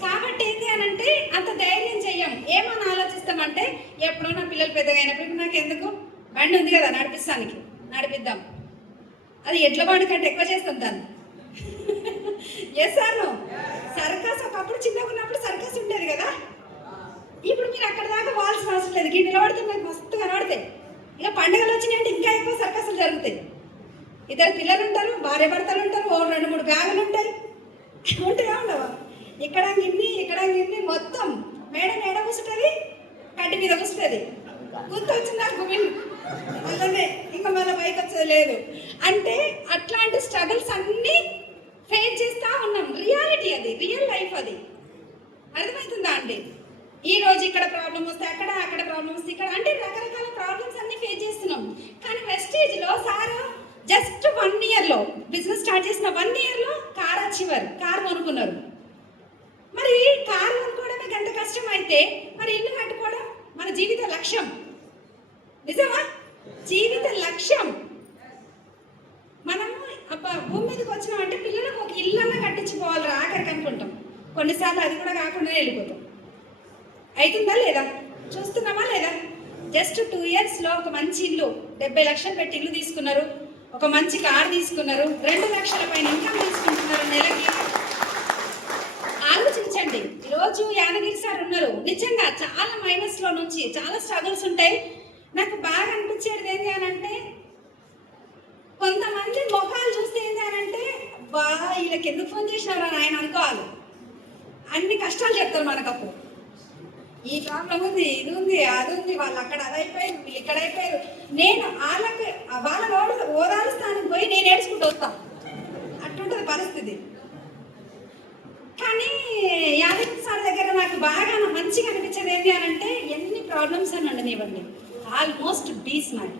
కాబట్టి ఏంటి అని అంటే అంత ధైర్యం చెయ్యం. ఏమని ఆలోచిస్తామంటే ఎప్పుడో నా పిల్లలు పెద్దగా అయినప్పుడు నాకు ఎందుకు, బండి ఉంది కదా నడిపిద్దాం, అది ఎడ్ల బండి కంటే ఎక్కువ చేస్తాం దాన్ని. Yes or no? సర్కస్ ఒకప్పుడు చిన్నగా ఉన్నప్పుడు సర్కస్ ఉండేది కదా, ఇప్పుడు మీరు అక్కడ దాకా పోవాల్సిన అవసరం లేదు. గిన్నె నిలబడితే మీకు మస్తు కనబడతాయి. ఇక పండుగలు వచ్చినాయంటే ఇంకా ఎక్కువ సర్కస్లు జరుగుతాయి. 2 పిల్లలు ఉంటారు, భార్య భర్తలు ఉంటారు, 2-3 బ్యాగులు ఉంటాయి. ఉంటాయా ఉండవా? ఇక్కడ గిన్ని మొత్తం మేడం ఏడ కూర్చుంటుంది, కడ్డి మీద కూర్చుంటుంది. గుర్తు వచ్చిందా గుమిన్ మళ్ళీ ఇంకా మళ్ళీ బయట వచ్చేది లేదు. అంటే అట్లాంటి స్ట్రగుల్స్ అన్నీ ఫేస్ చేస్తూ ఉన్నాం. రియాలిటీ అది, రియల్ లైఫ్ అది. అర్థమవుతుందా అండి? ఈ రోజు ఇక్కడ ప్రాబ్లం వస్తే అక్కడ ప్రాబ్లం వస్తే ఇక్కడ, అంటే రకరకాల ప్రాబ్లమ్స్ అన్ని ఫేస్ చేస్తున్నాం. కానీ వెస్టీజ్లో సార్ జస్ట్ 1 yearలో బిజినెస్ స్టార్ట్ చేసిన 1 yearలో కార్ కొనుక్కున్నారు. మరి కారు కొనుక్కోవడమే ఎంత కష్టం అయితే మరి ఇల్లు కట్టుకోవడం మన జీవిత లక్ష్యం. నిజమా? జీవిత లక్ష్యం. మనము భూమి మీదకి వచ్చినామంటే పిల్లలకు ఒక ఇల్లన్నా కట్టించుకోవాలి ఆఖరికి అనుకుంటాం. కొన్నిసార్లు అది కూడా కాకుండా వెళ్ళిపోతాం. అవుతుందా లేదా? చూస్తున్నామా లేదా? జస్ట్ 2 ఇయర్స్లో ఒక మంచి ఇల్లు 70 లక్షలు పెట్టి ఇల్లు తీసుకున్నారు, ఒక మంచి కార్ తీసుకున్నారు, 2 లక్షల పైన ఇన్కమ్ తీసుకుంటున్నారు నెలకి. ఆలోచించండి. ఈరోజు యాదగిరి సార్ ఉన్నారు, నిజంగా చాలా మైనస్లో నుంచి చాలా స్ట్రగుల్స్ ఉంటాయి. నాకు బాగా అనిపించేది ఏంటి అని అంటే, కొంతమంది ముఖాలు చూస్తే ఏంటి అని అంటే, బా వీళ్ళకి ఎందుకు ఫోన్ చేసినారా ఆయన అనుకోవాలి. అన్ని కష్టాలు చెప్తారు మనకప్పుడు. ఈ ప్రాబ్లం ఉంది, ఇది ఉంది, అది ఉంది, వాళ్ళు అక్కడ అది అయిపోయారు, వీళ్ళు ఇక్కడ అయిపోయారు. నేను వాళ్ళ ఓదారుస్తానికి పోయి నేను ఏడ్చుకుంటూ వస్తాను. అట్లుంటుంది పరిస్థితి. కానీ యాదగిరి సార్ దగ్గర నాకు బాగా మంచిగా అనిపించేది ఏంటి అని అంటే, ఎన్ని ప్రాబ్లమ్స్ అని ఉండనివ్వండి, ఆల్మోస్ట్ బీ స్మైల్.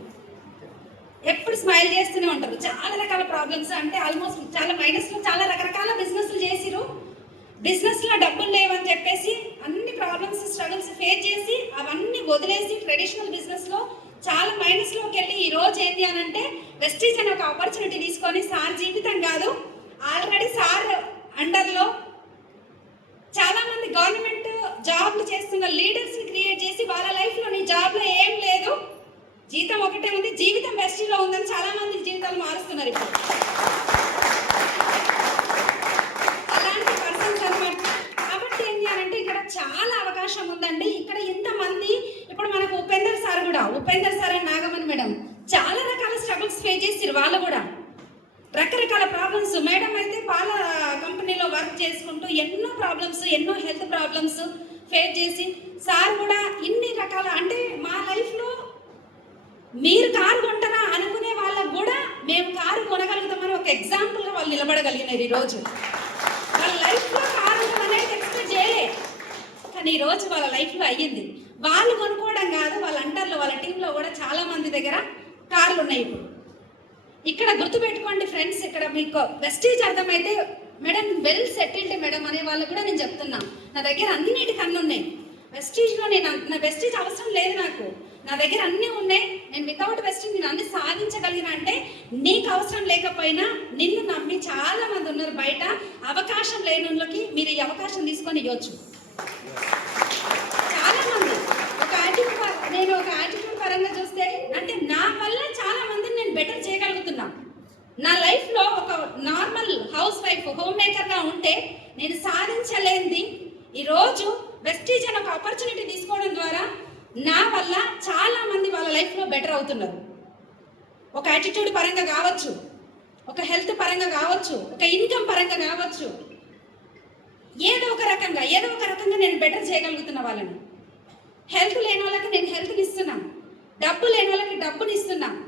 ఎప్పుడు స్మైల్ చేస్తూనే ఉంటారు. చాలా రకాల ప్రాబ్లమ్స్ అంటే ఆల్మోస్ట్ చాలా మైనస్లో చాలా రకరకాల బిజినెస్లు చేసిరు. బిజినెస్లో డబ్బులు లేవని చెప్పేసి అన్ని ప్రాబ్లమ్స్ స్ట్రగుల్స్ ఫేస్ చేసి అవన్నీ వదిలేసి ట్రెడిషనల్ బిజినెస్లో చాలా మైనస్లోకి వెళ్ళి ఈరోజు ఏంటి అని అంటే, వెస్టీజ్ అనే ఒక ఆపర్చునిటీ తీసుకొని సార్ జీవితం కాదు, ఆల్రెడీ సార్ అండర్లో చాలామంది గవర్నమెంట్ జాబ్లు చేస్తున్న లీడర్స్ని క్రియేట్ చేసి వాళ్ళ లైఫ్లో నీ జాబ్లో ఏం లేదు, జీతం ఒకటే ఉంది, జీవితం వెస్టీజ్లో ఉందని చాలామంది జీవితాలు మారుస్తున్నారు ఇప్పుడు. అలాంటి పర్సన్స్ అనమాట. కాబట్టి ఏంటి అని అంటే ఇక్కడ చాలా అవకాశం ఉందండి. ఇక్కడ ఇంతమంది ఇప్పుడు మనకు ఉపేందర్ సార్ కూడా, Upender sir and Nagamani madam చాలా రకాల స్ట్రగుల్స్ ఫేస్ చేసారు. వాళ్ళు కూడా రకరకాల ప్రాబ్లమ్స్. మేడం అయితే పాల కంపెనీలో వర్క్ చేసుకుంటూ ఎన్నో ప్రాబ్లమ్స్, ఎన్నో హెల్త్ ప్రాబ్లమ్స్ ఫేస్ చేసి, సార్ కూడా ఇన్ని రకాల అంటే మా లైఫ్లో మీరు కారు కొంటారా అనుకునే వాళ్ళకు కూడా మేము కారు కొనగలుగుతామని ఒక ఎగ్జాంపుల్గా వాళ్ళు నిలబడగలిగినారు ఈరోజు. వాళ్ళ లైఫ్లో కారు అనేది ఎక్స్పెక్ట్ చేయలే, కానీ ఈరోజు వాళ్ళ లైఫ్లో అయ్యింది. వాళ్ళు కొనుక్కోవడం కాదు, వాళ్ళ అంటర్లో వాళ్ళ టీంలో కూడా చాలా మంది దగ్గర కార్లు ఉన్నాయి ఇప్పుడు. ఇక్కడ గుర్తుపెట్టుకోండి ఫ్రెండ్స్, ఇక్కడ మీకు వెస్టీజ్ అర్థమైతే మేడం వెల్ సెటిల్డ్ మేడం అనే వాళ్ళు కూడా నేను చెప్తున్నా, నా దగ్గర అన్నిటికన్నీ ఉన్నాయి. వెస్టీజ్లో నా వెస్టీజ్ అవసరం లేదు నాకు, నా దగ్గర అన్నీ ఉన్నాయి. నేను వితౌట్ వెస్టీజ్ నేను అన్ని సాధించగలిగిన అంటే, నీకు అవసరం లేకపోయినా నిన్ను నమ్మి చాలా మంది ఉన్నారు బయట. అవకాశం లేని వాళ్ళకి మీరు ఈ అవకాశం తీసుకొని ఇవ్వచ్చు. చాలా మంది నేను ఒక యాటిట్యూడ్ పరంగా చూస్తే అంటే నా వల్ల చాలా మందిని నేను బెటర్ చేయగలుగుతున్నా. నా లైఫ్లో ఒక నార్మల్ హౌస్ వైఫ్ హోమ్ మేకర్గా ఉంటే నేను సాధించలేనిది ఈరోజు వెస్టీజ్ అనే ఒక ఆపర్చునిటీ తీసుకోవడం ద్వారా నా వల్ల చాలా మంది వాళ్ళ లైఫ్లో బెటర్ అవుతున్నారు. ఒక యాటిట్యూడ్ పరంగా కావచ్చు, ఒక హెల్త్ పరంగా కావచ్చు, ఒక ఇన్కమ్ పరంగా కావచ్చు, ఏదో ఒక రకంగా నేను బెటర్ చేయగలుగుతున్న వాళ్ళని. హెల్త్ లేని వాళ్ళకి నేను హెల్త్ని ఇస్తున్నాను, డబ్బు లేని వాళ్ళకి డబ్బుని ఇస్తున్నాను.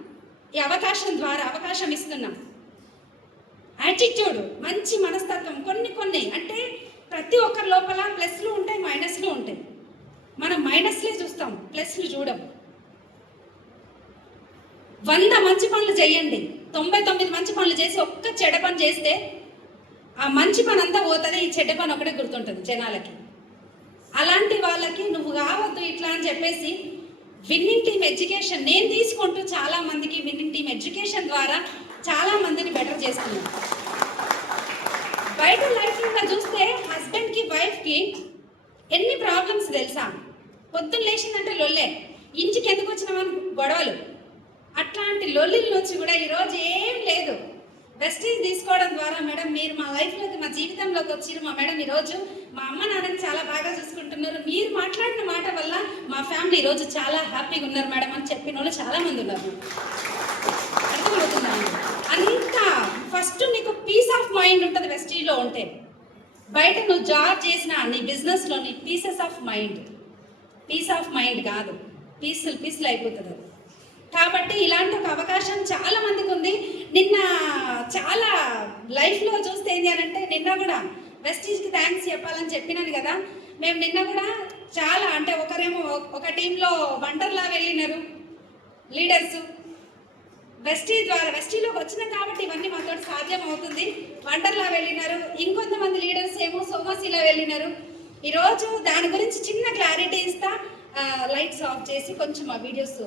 ఈ అవకాశం ద్వారా అవకాశం ఇస్తున్నాం. యాటిట్యూడ్, మంచి మనస్తత్వం, కొన్ని అంటే ప్రతి ఒక్కరి లోపల ప్లస్లు ఉంటాయి, మైనస్లు ఉంటాయి. మనం మైనస్లే చూస్తాం, ప్లస్లు చూడం. 100 మంచి పనులు చేయండి, 99 మంచి పనులు చేసి ఒక్క చెడ్డ పని చేస్తే ఆ మంచి పని అంతా పోతుంది, ఈ చెడ్డ పని ఒకటే గుర్తుంటుంది జనాలకి. అలాంటి వాళ్ళకి నువ్వు కావద్దు ఇట్లా అని చెప్పేసి విన్నింగ్ టీమ్ ఎడ్యుకేషన్ నేను తీసుకుంటూ చాలా మందికి విన్నింగ్ టీమ్ ఎడ్యుకేషన్ ద్వారా చాలా మందిని బెటర్ చేస్తున్నాను. బయట లైఫ్లో చూస్తే హస్బెండ్కి వైఫ్కి ఎన్ని ప్రాబ్లమ్స్ తెలుసా? పొద్దున్న లేచిందంటే లొల్లే, ఇంటికి ఎందుకు వచ్చినామని గొడవలు. అట్లాంటి లొల్లిల నుంచి కూడా ఈరోజు ఏం లేదు, వెస్టీజ్ తీసుకోవడం ద్వారా మేడం మీరు మా లైఫ్లోకి మా జీవితంలోకి వచ్చిరు మా మేడం, ఈరోజు మా అమ్మ నాన్నని చాలా బాగా చూసుకుంటున్నారు, మీరు మాట్లాడిన మాట వల్ల మా ఫ్యామిలీ ఈరోజు చాలా హ్యాపీగా ఉన్నారు మేడం అని చెప్పిన వాళ్ళు చాలామంది ఉన్నారు. అర్థమవుతుందండి. అంతా ఫస్ట్ నీకు పీస్ ఆఫ్ మైండ్ ఉంటుంది వెస్టీజ్లో ఉంటే. బయట నువ్వు జాబ్ చేసినా నీ బిజినెస్లో నీ పీస్ ఆఫ్ మైండ్ కాదు, పీసులు అయిపోతుంది. కాబట్టి ఇలాంటి ఒక అవకాశం చాలా మందికి ఉంది. నిన్న చాలా లైఫ్లో చూస్తే ఏంటి అని అంటే, నిన్న కూడా వెస్టీజ్కి థ్యాంక్స్ చెప్పాలని చెప్పినాను కదా. మేము నిన్న కూడా చాలా అంటే ఒకరేమో ఒక టీంలో వండర్లా వెళ్ళినారు లీడర్స్. వెస్టీజ్లోకి వచ్చినాం కాబట్టి ఇవన్నీ మాతో సాధ్యం అవుతుంది. వండర్లా వెళ్ళినారు, ఇంకొంతమంది లీడర్స్ ఏమో సోమాసిలా వెళ్ళినారు. ఈరోజు దాని గురించి చిన్న క్లారిటీ ఇస్తా. లైట్స్ ఆఫ్ చేసి కొంచెం ఆ వీడియోస్